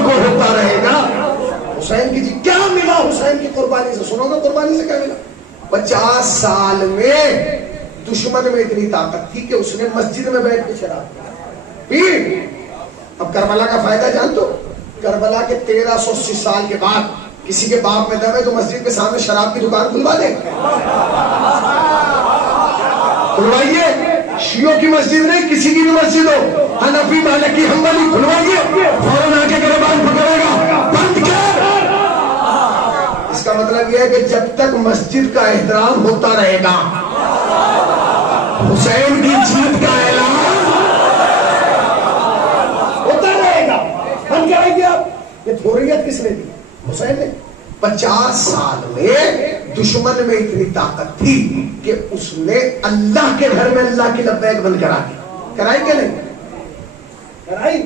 کو ہوتا رہے گا حسین کی جیت کا قربانی سے سنو گا، قربانی سے کیا ملا؟ 50 سال میں دشمن میں اتنی طاقت تھی کہ اس نے مسجد میں بیٹھ کے شراب پی۔ اب کربلا کا فائدہ جان دو، کربلا کے 1380 سال کے بعد کسی کے باپ میں دم ہے تو مسجد کے سامنے شراب کی دکان کھلوا دے، کھلوائیے۔ شیعوں کی مسجد نہیں، کسی کی بھی مسجد ہو، حنفی مالکی حنبلی، کھلوائیے، فوراً آ کے گریبان پکڑے گا، بند کر۔ اس کا مطلب یہ ہے کہ جب تک مسجد کا احترام ہوتا رہے گا حسین کی جیت کا اعلان ہوتا رہے گا۔ ہم کیا ہے آپ، یہ حریت کس نے دی؟ حسین نے۔ 50 سال میں دشمن میں اتنی طاقت تھی کہ اس نے اللہ کے گھر میں اللہ کی لبیک بند کرا دی، کرائی کہ نہیں کرائی؟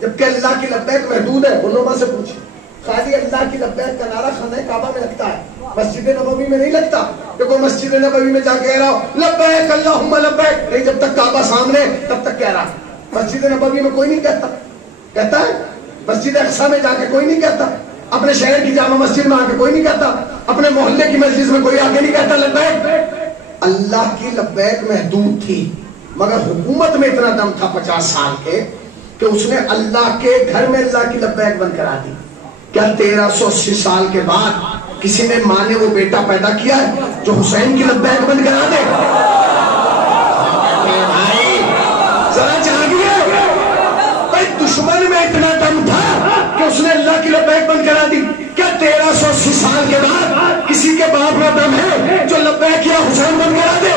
جبکہ اللہ کی لبیک محدود ہے. علماء سے پوچھیں خالی اللہ کی لبیک کا نعرہ خانہ کعبہ میں لگتا ہے, مسجد نبوی میں نہیں لگتا. کہ کوئی مسجد نبوی میں جا کے کہہ رہا ہو لبیک اللہم لبیک, نہیں, جب تک کعبہ سامنے تب تک کہہ رہا. مسجد نبوی میں کوئی نہیں کہتا, کہتا ہے؟ مسجد اقصی میں جا کے کوئی نہیں کہتا, اپنے شہر کی جامع مسجد میں آ کے کوئی نہیں کہتا, اپنے محلے کی مسجد میں کوئی آ کے نہیں کہتا لبیک. اللہ کی لبیک محدود تھی, مگر حکومت میں اتنا دم تھا 50 سال کے کہ اس نے اللہ کے گھر میں اللہ کی لبیک بند کرا دی. کیا 1380 سال کے بعد کسی نے ماں نے وہ بیٹا پیدا کیا ہے جو حسین کی لبیک بند کرا دے؟ ذرا جاگیے. بھائی دشمن میں اتنا دم تھا کہ اس نے اللہ کی لبیک بند کرا دی. کیا 1380 سال کے بعد کسی کے باپ میں دم ہے جو لبیک یا حسین بند کرا دے؟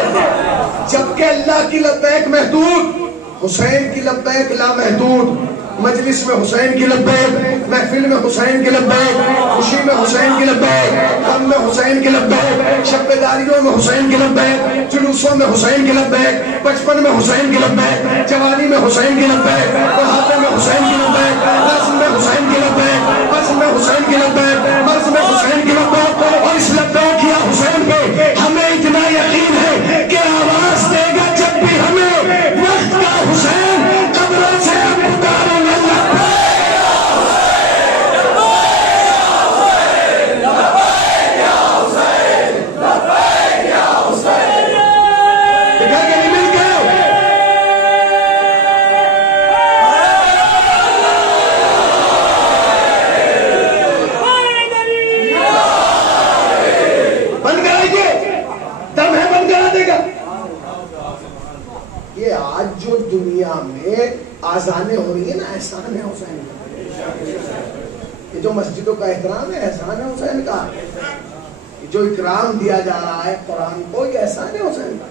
جبکہ اللہ کی لبیک محدود, حسین کی لبیک لا محدود. مجلس میں حسین کی لبیک, محفل میں حسین کی لبیک, خوشی میں حسین کی لبیک, غم میں حسین کی لبیک, شب داریوں میں حسین کی لبیک, جلوسوں میں حسین کی لبیک, بچپن میں حسین کی لبیک, جوانی میں حسین کی لبیک, بڑھاپے میں حسین کی لبیک, رسم میں حسین کی لبیک, بزم میں حسین کی لبیک, مرض میں حسین کی لبیک. اور اس لبیک یا حسین پہ ہمیں اتنا یقین ہے کہ آواز دے گا جب بھی ہمیں وقت کا حسین قبروں سے پکارے. آزانیں ہو رہی ہے نا, احسان ہے حسین کا. یہ جو مسجدوں کا احترام ہے احسان ہے حسین کا. جو اکرام دیا جا رہا ہے قرآن کو, یہ احسان ہے حسین کا.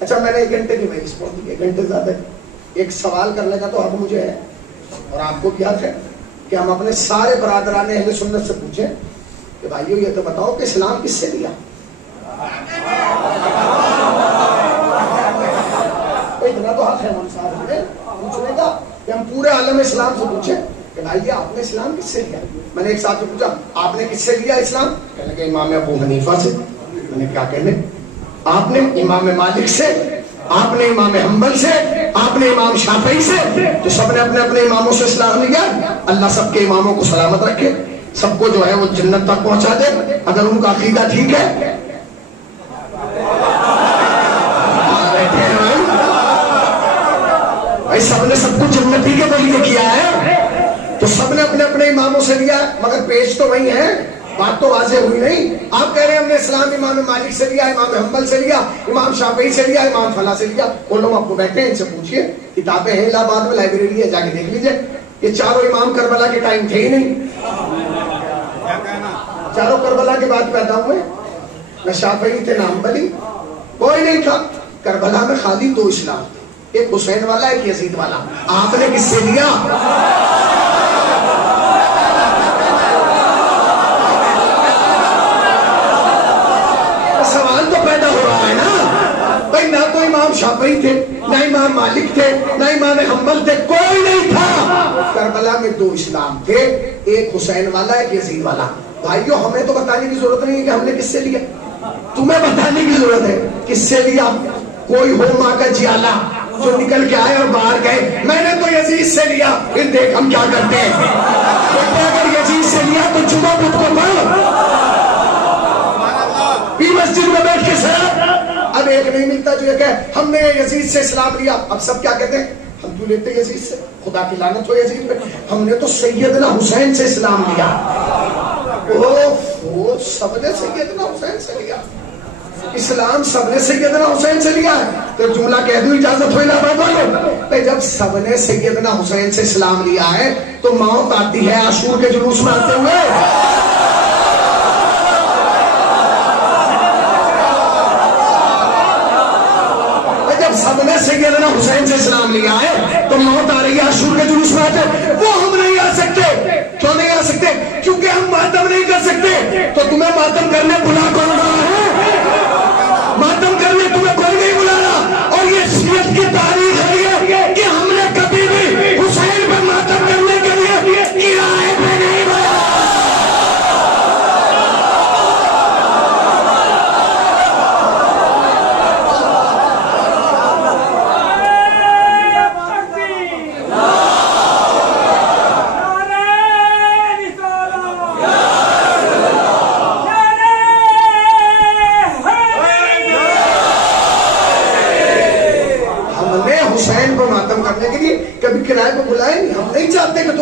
اچھا میں نے 1 گھنٹے کی مجلس پڑھ دی, 1 گھنٹے زیادہ. ایک سوال کرنے کا تو حق مجھے ہے اور آپ کو کیا ہے کہ ہم اپنے سارے برادران اہل سنت سے پوچھیں کہ بھائیو یہ تو بتاؤ کہ اسلام کس سے لیا. اتنا تو حق ہے ہم صاحب نے پوچھنے کا کہ ہم پورے عالم اسلام سے پوچھیں کہ بھائی آپ نے اسلام کس سے لیا. میں نے ایک صاحب سے پوچھا آپ نے کس سے لیا اسلام؟ کہنے لگے امام ابو حنیفہ سے. میں نے کیا کہنے, آپ نے امام مالک سے, آپ نے امام حنبل سے, آپ نے امام شافعی سے, تو سب نے اپنے اپنے اماموں سے اسلام لیا. اللہ سب کے اماموں کو سلامت رکھے, سب کو جو ہے وہ جنت تک پہنچا دے اگر ان کا عقیدہ ٹھیک ہے. سب نے سب کچھ جنتی کے لیے کیا ہے, تو سب نے اپنے اپنے اماموں سے لیا, مگر پیش تو وہی ہے, بات تو واضح ہوئی نہیں. آپ کہہ رہے ہیں ہم نے اسلام امام مالک سے لیا, امام حنبل سے لیا, امام شافعی سے لیا, امام فلاں سے لیا. وہ لوگ آپ کو بیٹھے ہیں, ان سے پوچھئے, کتابیں ہیں الہ آباد میں لائبریری ہے, جا کے دیکھ لیجئے. یہ چاروں امام کربلا کے ٹائم تھے ہی نہیں, چاروں کربلا کے بعد پیدا ہوئے. نہ شافعی تھے نہ حنبلی, کوئی نہیں تھا. کربلا میں خالی 2 اسلام, ایک حسین والا ایک یزید والا. آپ نے کس سے لیا؟ سوال تو پیدا ہو رہا ہے نا بھائی, نہ تو امام شافعی تھے, نہ امام مالک تھے, نہ امام حنبل تھے, کوئی نہیں تھا. کربلا میں 2 اسلام تھے, ایک حسین والا ایک یزید والا. بھائیو ہمیں تو بتانے کی ضرورت نہیں ہے کہ ہم نے کس سے لیا, تمہیں بتانے کی ضرورت ہے کس سے لیا. کوئی ہو ماں کا جیالہ جو نکل کے آئے اور باہر گئے, میں نے تو یزید سے لیا, پھر دیکھ ہم کیا کرتے ہیں. اگر یزید سے لیا تو جمعہ بدھ کو پڑھ, مسجد میں بیٹھ کے سنا. اب ایک نہیں ملتا جو یہ کہ ہم نے یزید سے اسلام لیا. اب سب کیا کہتے ہیں, ہم کیوں لیتے یزید سے, خدا کی لعنت ہو یزید پہ, ہم نے تو سیدنا حسین سے اسلام لیا. اوہ سب نے سیدنا حسین سے لیا, اسلام سب نے سیدنا حسین سے لیا ہے. تو جملہ کہہ دوں اجازت ہو الہ آباد والوں, جب سب نے سیدنا حسین سے اسلام لیا ہے تو موت آتی ہے عاشور کے جلوس میں آتے ہوئے. جب سب نے سیدنا حسین سے اسلام لیا ہے تو موت آ رہی ہے عاشور کے جلوس میں آتے. وہ ہم نہیں آ سکتے. کیوں نہیں آ سکتے؟ کیونکہ ہم ماتم نہیں کر سکتے. تو تمہیں ماتم کرنے بلا کون رہا ہے؟ ماتم کرنے تمہیں کوئی نہیں بلا رہا. اور یہ شریعت کی تاریخ ہے,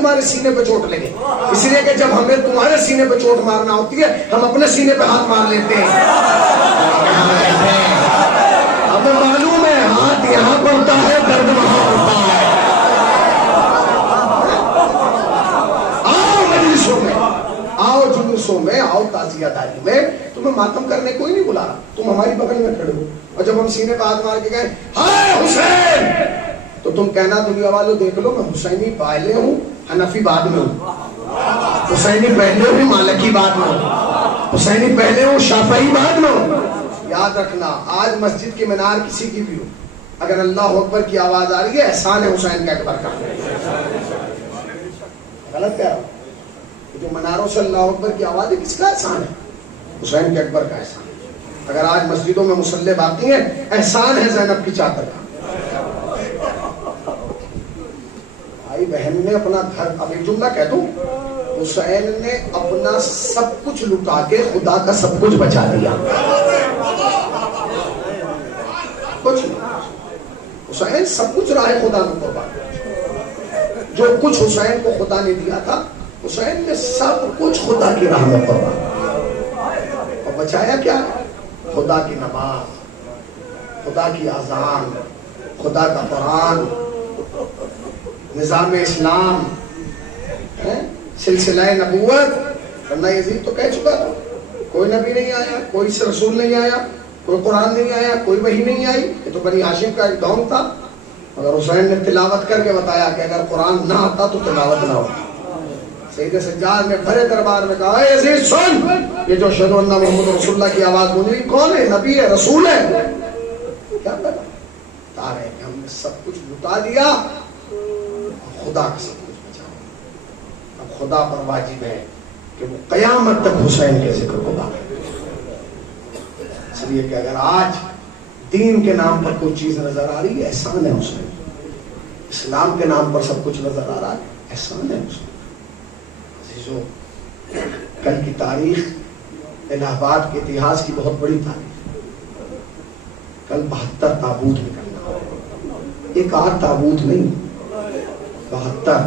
تمہارے سینے پہ چوٹ لگے، اس لیے کہ جب ہمیں تمہارے سینے پہ چوٹ مارنا ہوتی ہے ہم اپنے سینے پہ ہاتھ مار لیتے ہیں. ہمیں معلوم ہے ہاتھ یہاں پڑتا ہے، درد وہاں ہوتا ہے. آؤ مجلسوں میں، آؤ جلوسوں میں، آؤ تعزیہ داری میں، تمہیں ماتم کرنے کوئی نہیں بلا رہا، تم ہماری بغل میں کھڑے ہو، اور جب ہم سینے پہ ہاتھ مار کے گئے ہائے حسین، تو تم کہنا دنیا والوں دیکھ لو میں حسینی پہلے ہوں حنفی بعد میں ہوں، حسینی پہلے ہوں مالکی بعد میں ہوں، حسینی پہلے ہوں شافعی بعد میں ہوں. یاد رکھنا آج مسجد کی مینار کسی کی بھی ہو، اگر اللہ اکبر کی آواز آ رہی ہے احسان ہے حسین کا اکبر کا. غلط کہہ رہا ہوں؟ جو مناروں سے اللہ اکبر کی آواز ہے کس کا احسان ہے؟ حسین کے اکبر کا احسان. اگر آج مسجدوں میں مصلی باقی ہیں احسان ہے زینب کی چادر کا. بھائی بہن نے اپنا گھر، اب ایک جملہ کہہ دوں، حسین نے اپنا سب کچھ لٹا کے خدا کا سب کچھ بچا دیا. کچھ حسین سب کچھ راہ خدا میں قربان. جو کچھ حسین کو خدا نے دیا تھا حسین نے سب کچھ خدا کی راہ میں قربان. اور بچایا کیا؟ خدا کی نماز، خدا کی اذان، خدا کا قرآن، نظام اسلام، سلسلہ نبوت. ورنہ یزید تو کہہ چکا تھا کوئی نبی نہیں آیا، کوئی رسول نہیں آیا، کوئی قرآن نہیں آیا، کوئی وحی نہیں آئی. یہ تو بنی ہاشم کا ایک ڈون تھا، مگر حسین نے تلاوت کر کے بتایا کہ اگر قرآن نہ آتا تو تلاوت نہ ہوتا. سید سجاد نے بھرے دربار میں کہا اے یزید سن، یہ جو اشہد ان محمد رسول اللہ کی آواز گونج رہی کون ہے؟ نبی ہے، رسول ہے. کیا پتا تارے کہ ہم نے سب کچھ لٹا دیا، خدا کا سب کچھ بچا. اب خدا پر واجب ہے کہ وہ قیامت تک حسین کے ذکر کو باقی. اس لیے کہ اگر آج دین کے نام پر کوئی چیز نظر آ رہی ہے احسان ہے حسین. اسلام کے نام پر سب کچھ نظر آ رہا ہے احسان ہے حسین. عزیزو، کل کی تاریخ الہ آباد کے اتہاس کی بہت بڑی تاریخ. کل 72 تابوت نکلنا، ایک آدھ تابوت نہیں، 72.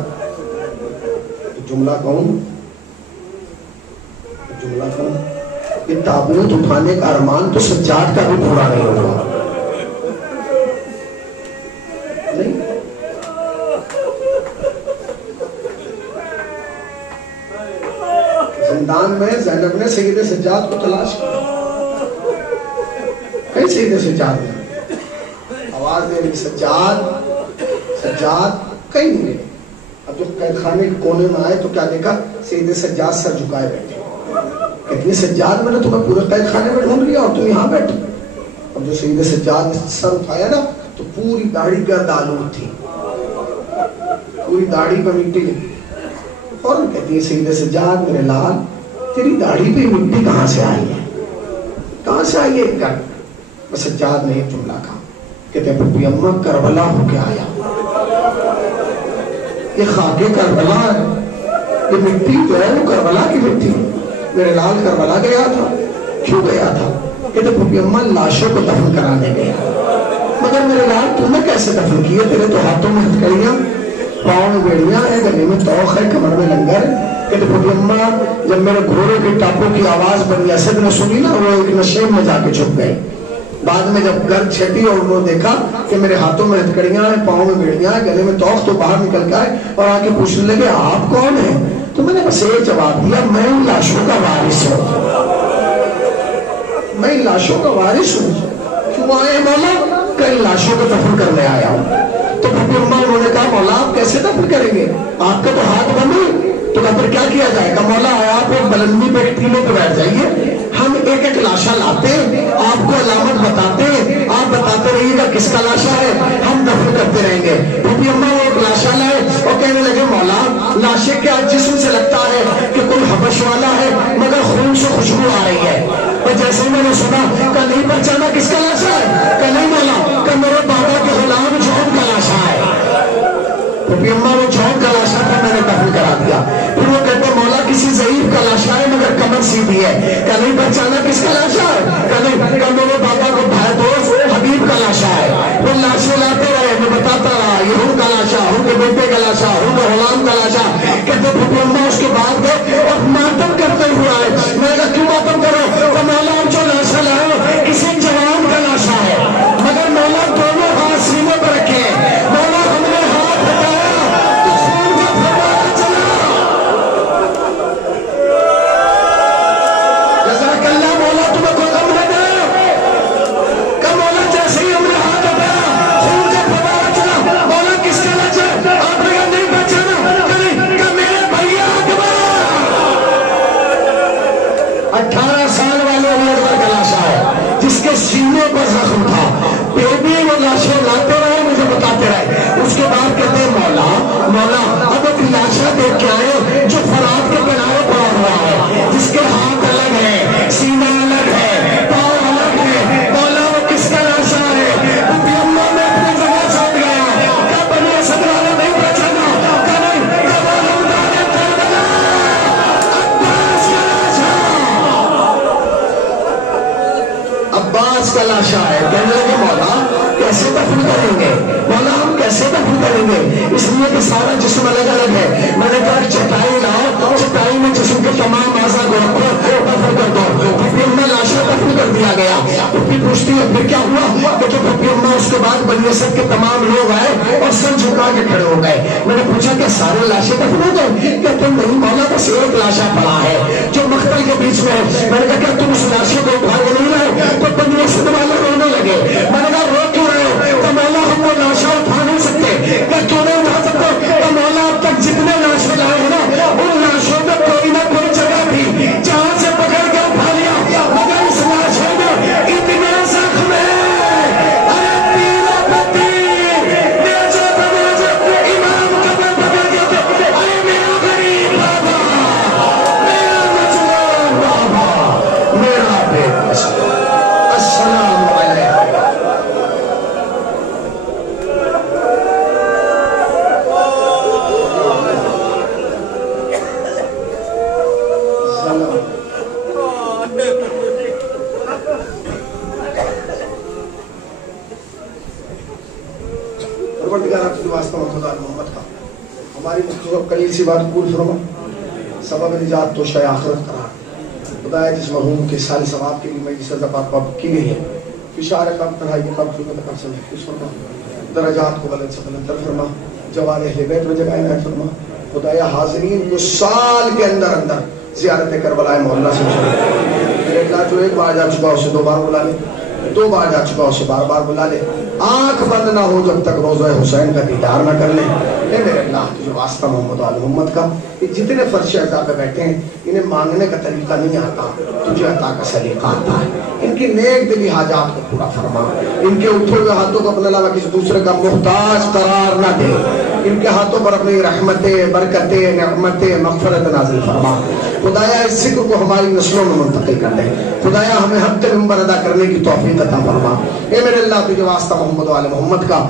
جملہ کون؟ جملہ کون؟ یہ تابوت اٹھانے کا ارمان تو سجاد کا بھی پورا نہیں ہوگا. نہیں، زندان میں زینب نے سید سجاد کو تلاش کیا. کہیں سید سجاد نے آواز دے رہی سجاد سجاد، کہیں نہیں. اب جو قید خانے کے کونے میں آئے تو کیا دیکھا؟ سید سجاد سر جھکائے بیٹھے. کتنی سجاد میں نے تمہیں پورے قید خانے میں ڈھونڈ لیا اور تم یہاں بیٹھے. اب جو سید سجاد نے سر اٹھایا نا تو پوری داڑھی گرد آلود تھی، پوری داڑھی پہ مٹی لگی. اور کہتی ہے سید سجاد میرے لال تیری داڑھی پہ مٹی کہاں سے آئی ہے؟ کہاں سے آئی ہے؟ بس سجاد نے ایک جملہ کہا، کہتے ہیں اماں کربلا ہو کے آیا. یہ خاک کربلا ہے، یہ مٹی جو ہے وہ کربلا کی مٹی. میرے لال کربلا گیا تھا. کیوں گیا تھا؟ کہتے پھوپھی اماں لاشوں کو دفن کرانے گیا. مگر میرے لال تم نے کیسے دفن کیا؟ تیرے تو ہاتھوں میں ہتھکڑیاں، پاؤں میں بیڑیاں ہیں، گلے میں توخ ہے، کمر میں لنگر ہے. کہتے پھوپھی اماں جب میرے گھوڑے کے ٹاپوں کی آواز بنی اسد نے سنی نا وہ ایک نشیب میں جا کے چھپ گئی. بعد میں جب گھر چھٹی اور انہوں نے دیکھا کہ میرے ہاتھوں میں ہتھکڑیاں ہیں، پاؤں میں بیڑیاں ہیں، گلے میں توخ، تو باہر نکل کے آئے اور آ کے پوچھنے لگے آپ کون ہیں؟ تو میں نے بس یہ جواب دیا میں ان لاشوں کا وارث ہوں، میں ان لاشوں کا وارث ہوں. کیوں آئے مولا؟ کہ ان لاشوں کو دفن کرنے آیا ہوں. تو پھر انہوں نے کہا مولا آپ کیسے دفن کریں گے؟ آپ کا تو ہاتھ بند ہے. تو کہا پھر کیا کیا جائے گا؟ مولا آپ ایک بلندی پہ ٹیلے پہ بیٹھ جائیے، ہم ایک ایک لاشا لاتے، آپ کو علامت بتاتے، آپ بتاتے رہیے گا کس کا لاشا ہے، ہم دفن کرتے رہیں گے. پھر اماں وہ ایک لاشا لائے اور کہنے لگے مولا لاشے کے جسم سے لگتا ہے کہ کوئی حبش والا ہے مگر خون سے خوشبو آ رہی ہے. اور جیسے میں نے سنا کہ نہیں پہچانا کس کا لاشا ہے؟ کہ نہیں مولا، کہ میرے بابا کے غلام جون کا لاشا ہے. پھر اماں وہ جون کا لاشا تھا، میں نے دفن کرا دیا. پھر وہ کہتے مولا کسی ضعیف کا لاشا ہے مگر کمر سیدھی ہے. کہ نہیں پہچانا کس کا لاشا ہے؟ کہ نہیں، کہ میرے بابا کو بھائی دوست حبیب کا لاشا ہے. وہ لاشیں لاتے رہے، میں بتاتا رہا یہ ہوں کا لاشا، ہوں کے بیٹے کا لاشا، ہوں کے غلام کا لاشا. نسب کے تمام لوگ آئے اور سر جھکا کے کھڑے ہو گئے. میں نے پوچھا کہ سارے لاشیں دفن ہو گئے؟ کہتے نہیں مولا بس ایک لاشا پڑا ہے جو مقتل کے بیچ میں ہے. میں نے کہا کہ تم اس لاشے کو اٹھا کے نہیں رہے؟ تو بنی اسد والے رونے لگے. میں نے کہا رو کیوں رہے ہو؟ تو مولا ہم وہ لاشا اٹھا نہیں سکتے. کہ کیوں نہیں اٹھا سکتے؟ تو مولا اب تک جتنے لاشیں لائے ہیں نا ان لاشوں میں کوئی نہ کوئی جگہ تھی جہاں سے پکڑ کے اٹھا لیا، مگر اس لاشے میں اتنے زخم ہے. ہماری مختصر قلیل سی بات قبول فرما. سبب نجات تو شے آخرت قرار. خدایا جس مرحوم کے سال ثواب کے لیے میں سزا پاک کی گئی ہے فشار قلب تنہائی کی قلب خدمت کر سکے اس فرما. درجات کو بلند سے بلند تر فرما. جوان اہل بیت میں جگہ عنایت فرما. خدایا حاضرین کو سال کے اندر اندر زیارت کربلا محلہ سے میرے اللہ جو ایک بار جا چکا اسے 2 بار بلا لے، 2 بار جا چکا اسے بار بار بلا لے. آنکھ بند نہ ہو جب تک روضہ حسین کا دیدار نہ کر لیں. اے میرے اللہ تجھے واسطہ محمد وآل محمد کا، یہ جتنے فرش عطا پہ بیٹھے ہیں انہیں مانگنے کا طریقہ نہیں آتا، تجھے عطا کا سلیقہ آتا ہے. ان کی نیک دلی حاجات کو پورا فرما. ان کے اٹھے ہوئے ہاتھوں کو اپنے علاوہ کسی دوسرے کا محتاج قرار نہ دے. ان کے ہاتھوں پر اپنی رحمتیں، برکتیں، نعمتیں، مغفرت نازل فرما. خدایا اس ذکر کو ہماری نسلوں میں منتقل کر دے. خدایا ہمیں حق منبر ادا کرنے کی توفیق عطا فرما. اے میرے اللہ تجھے واسطہ محمد وآل محمد کا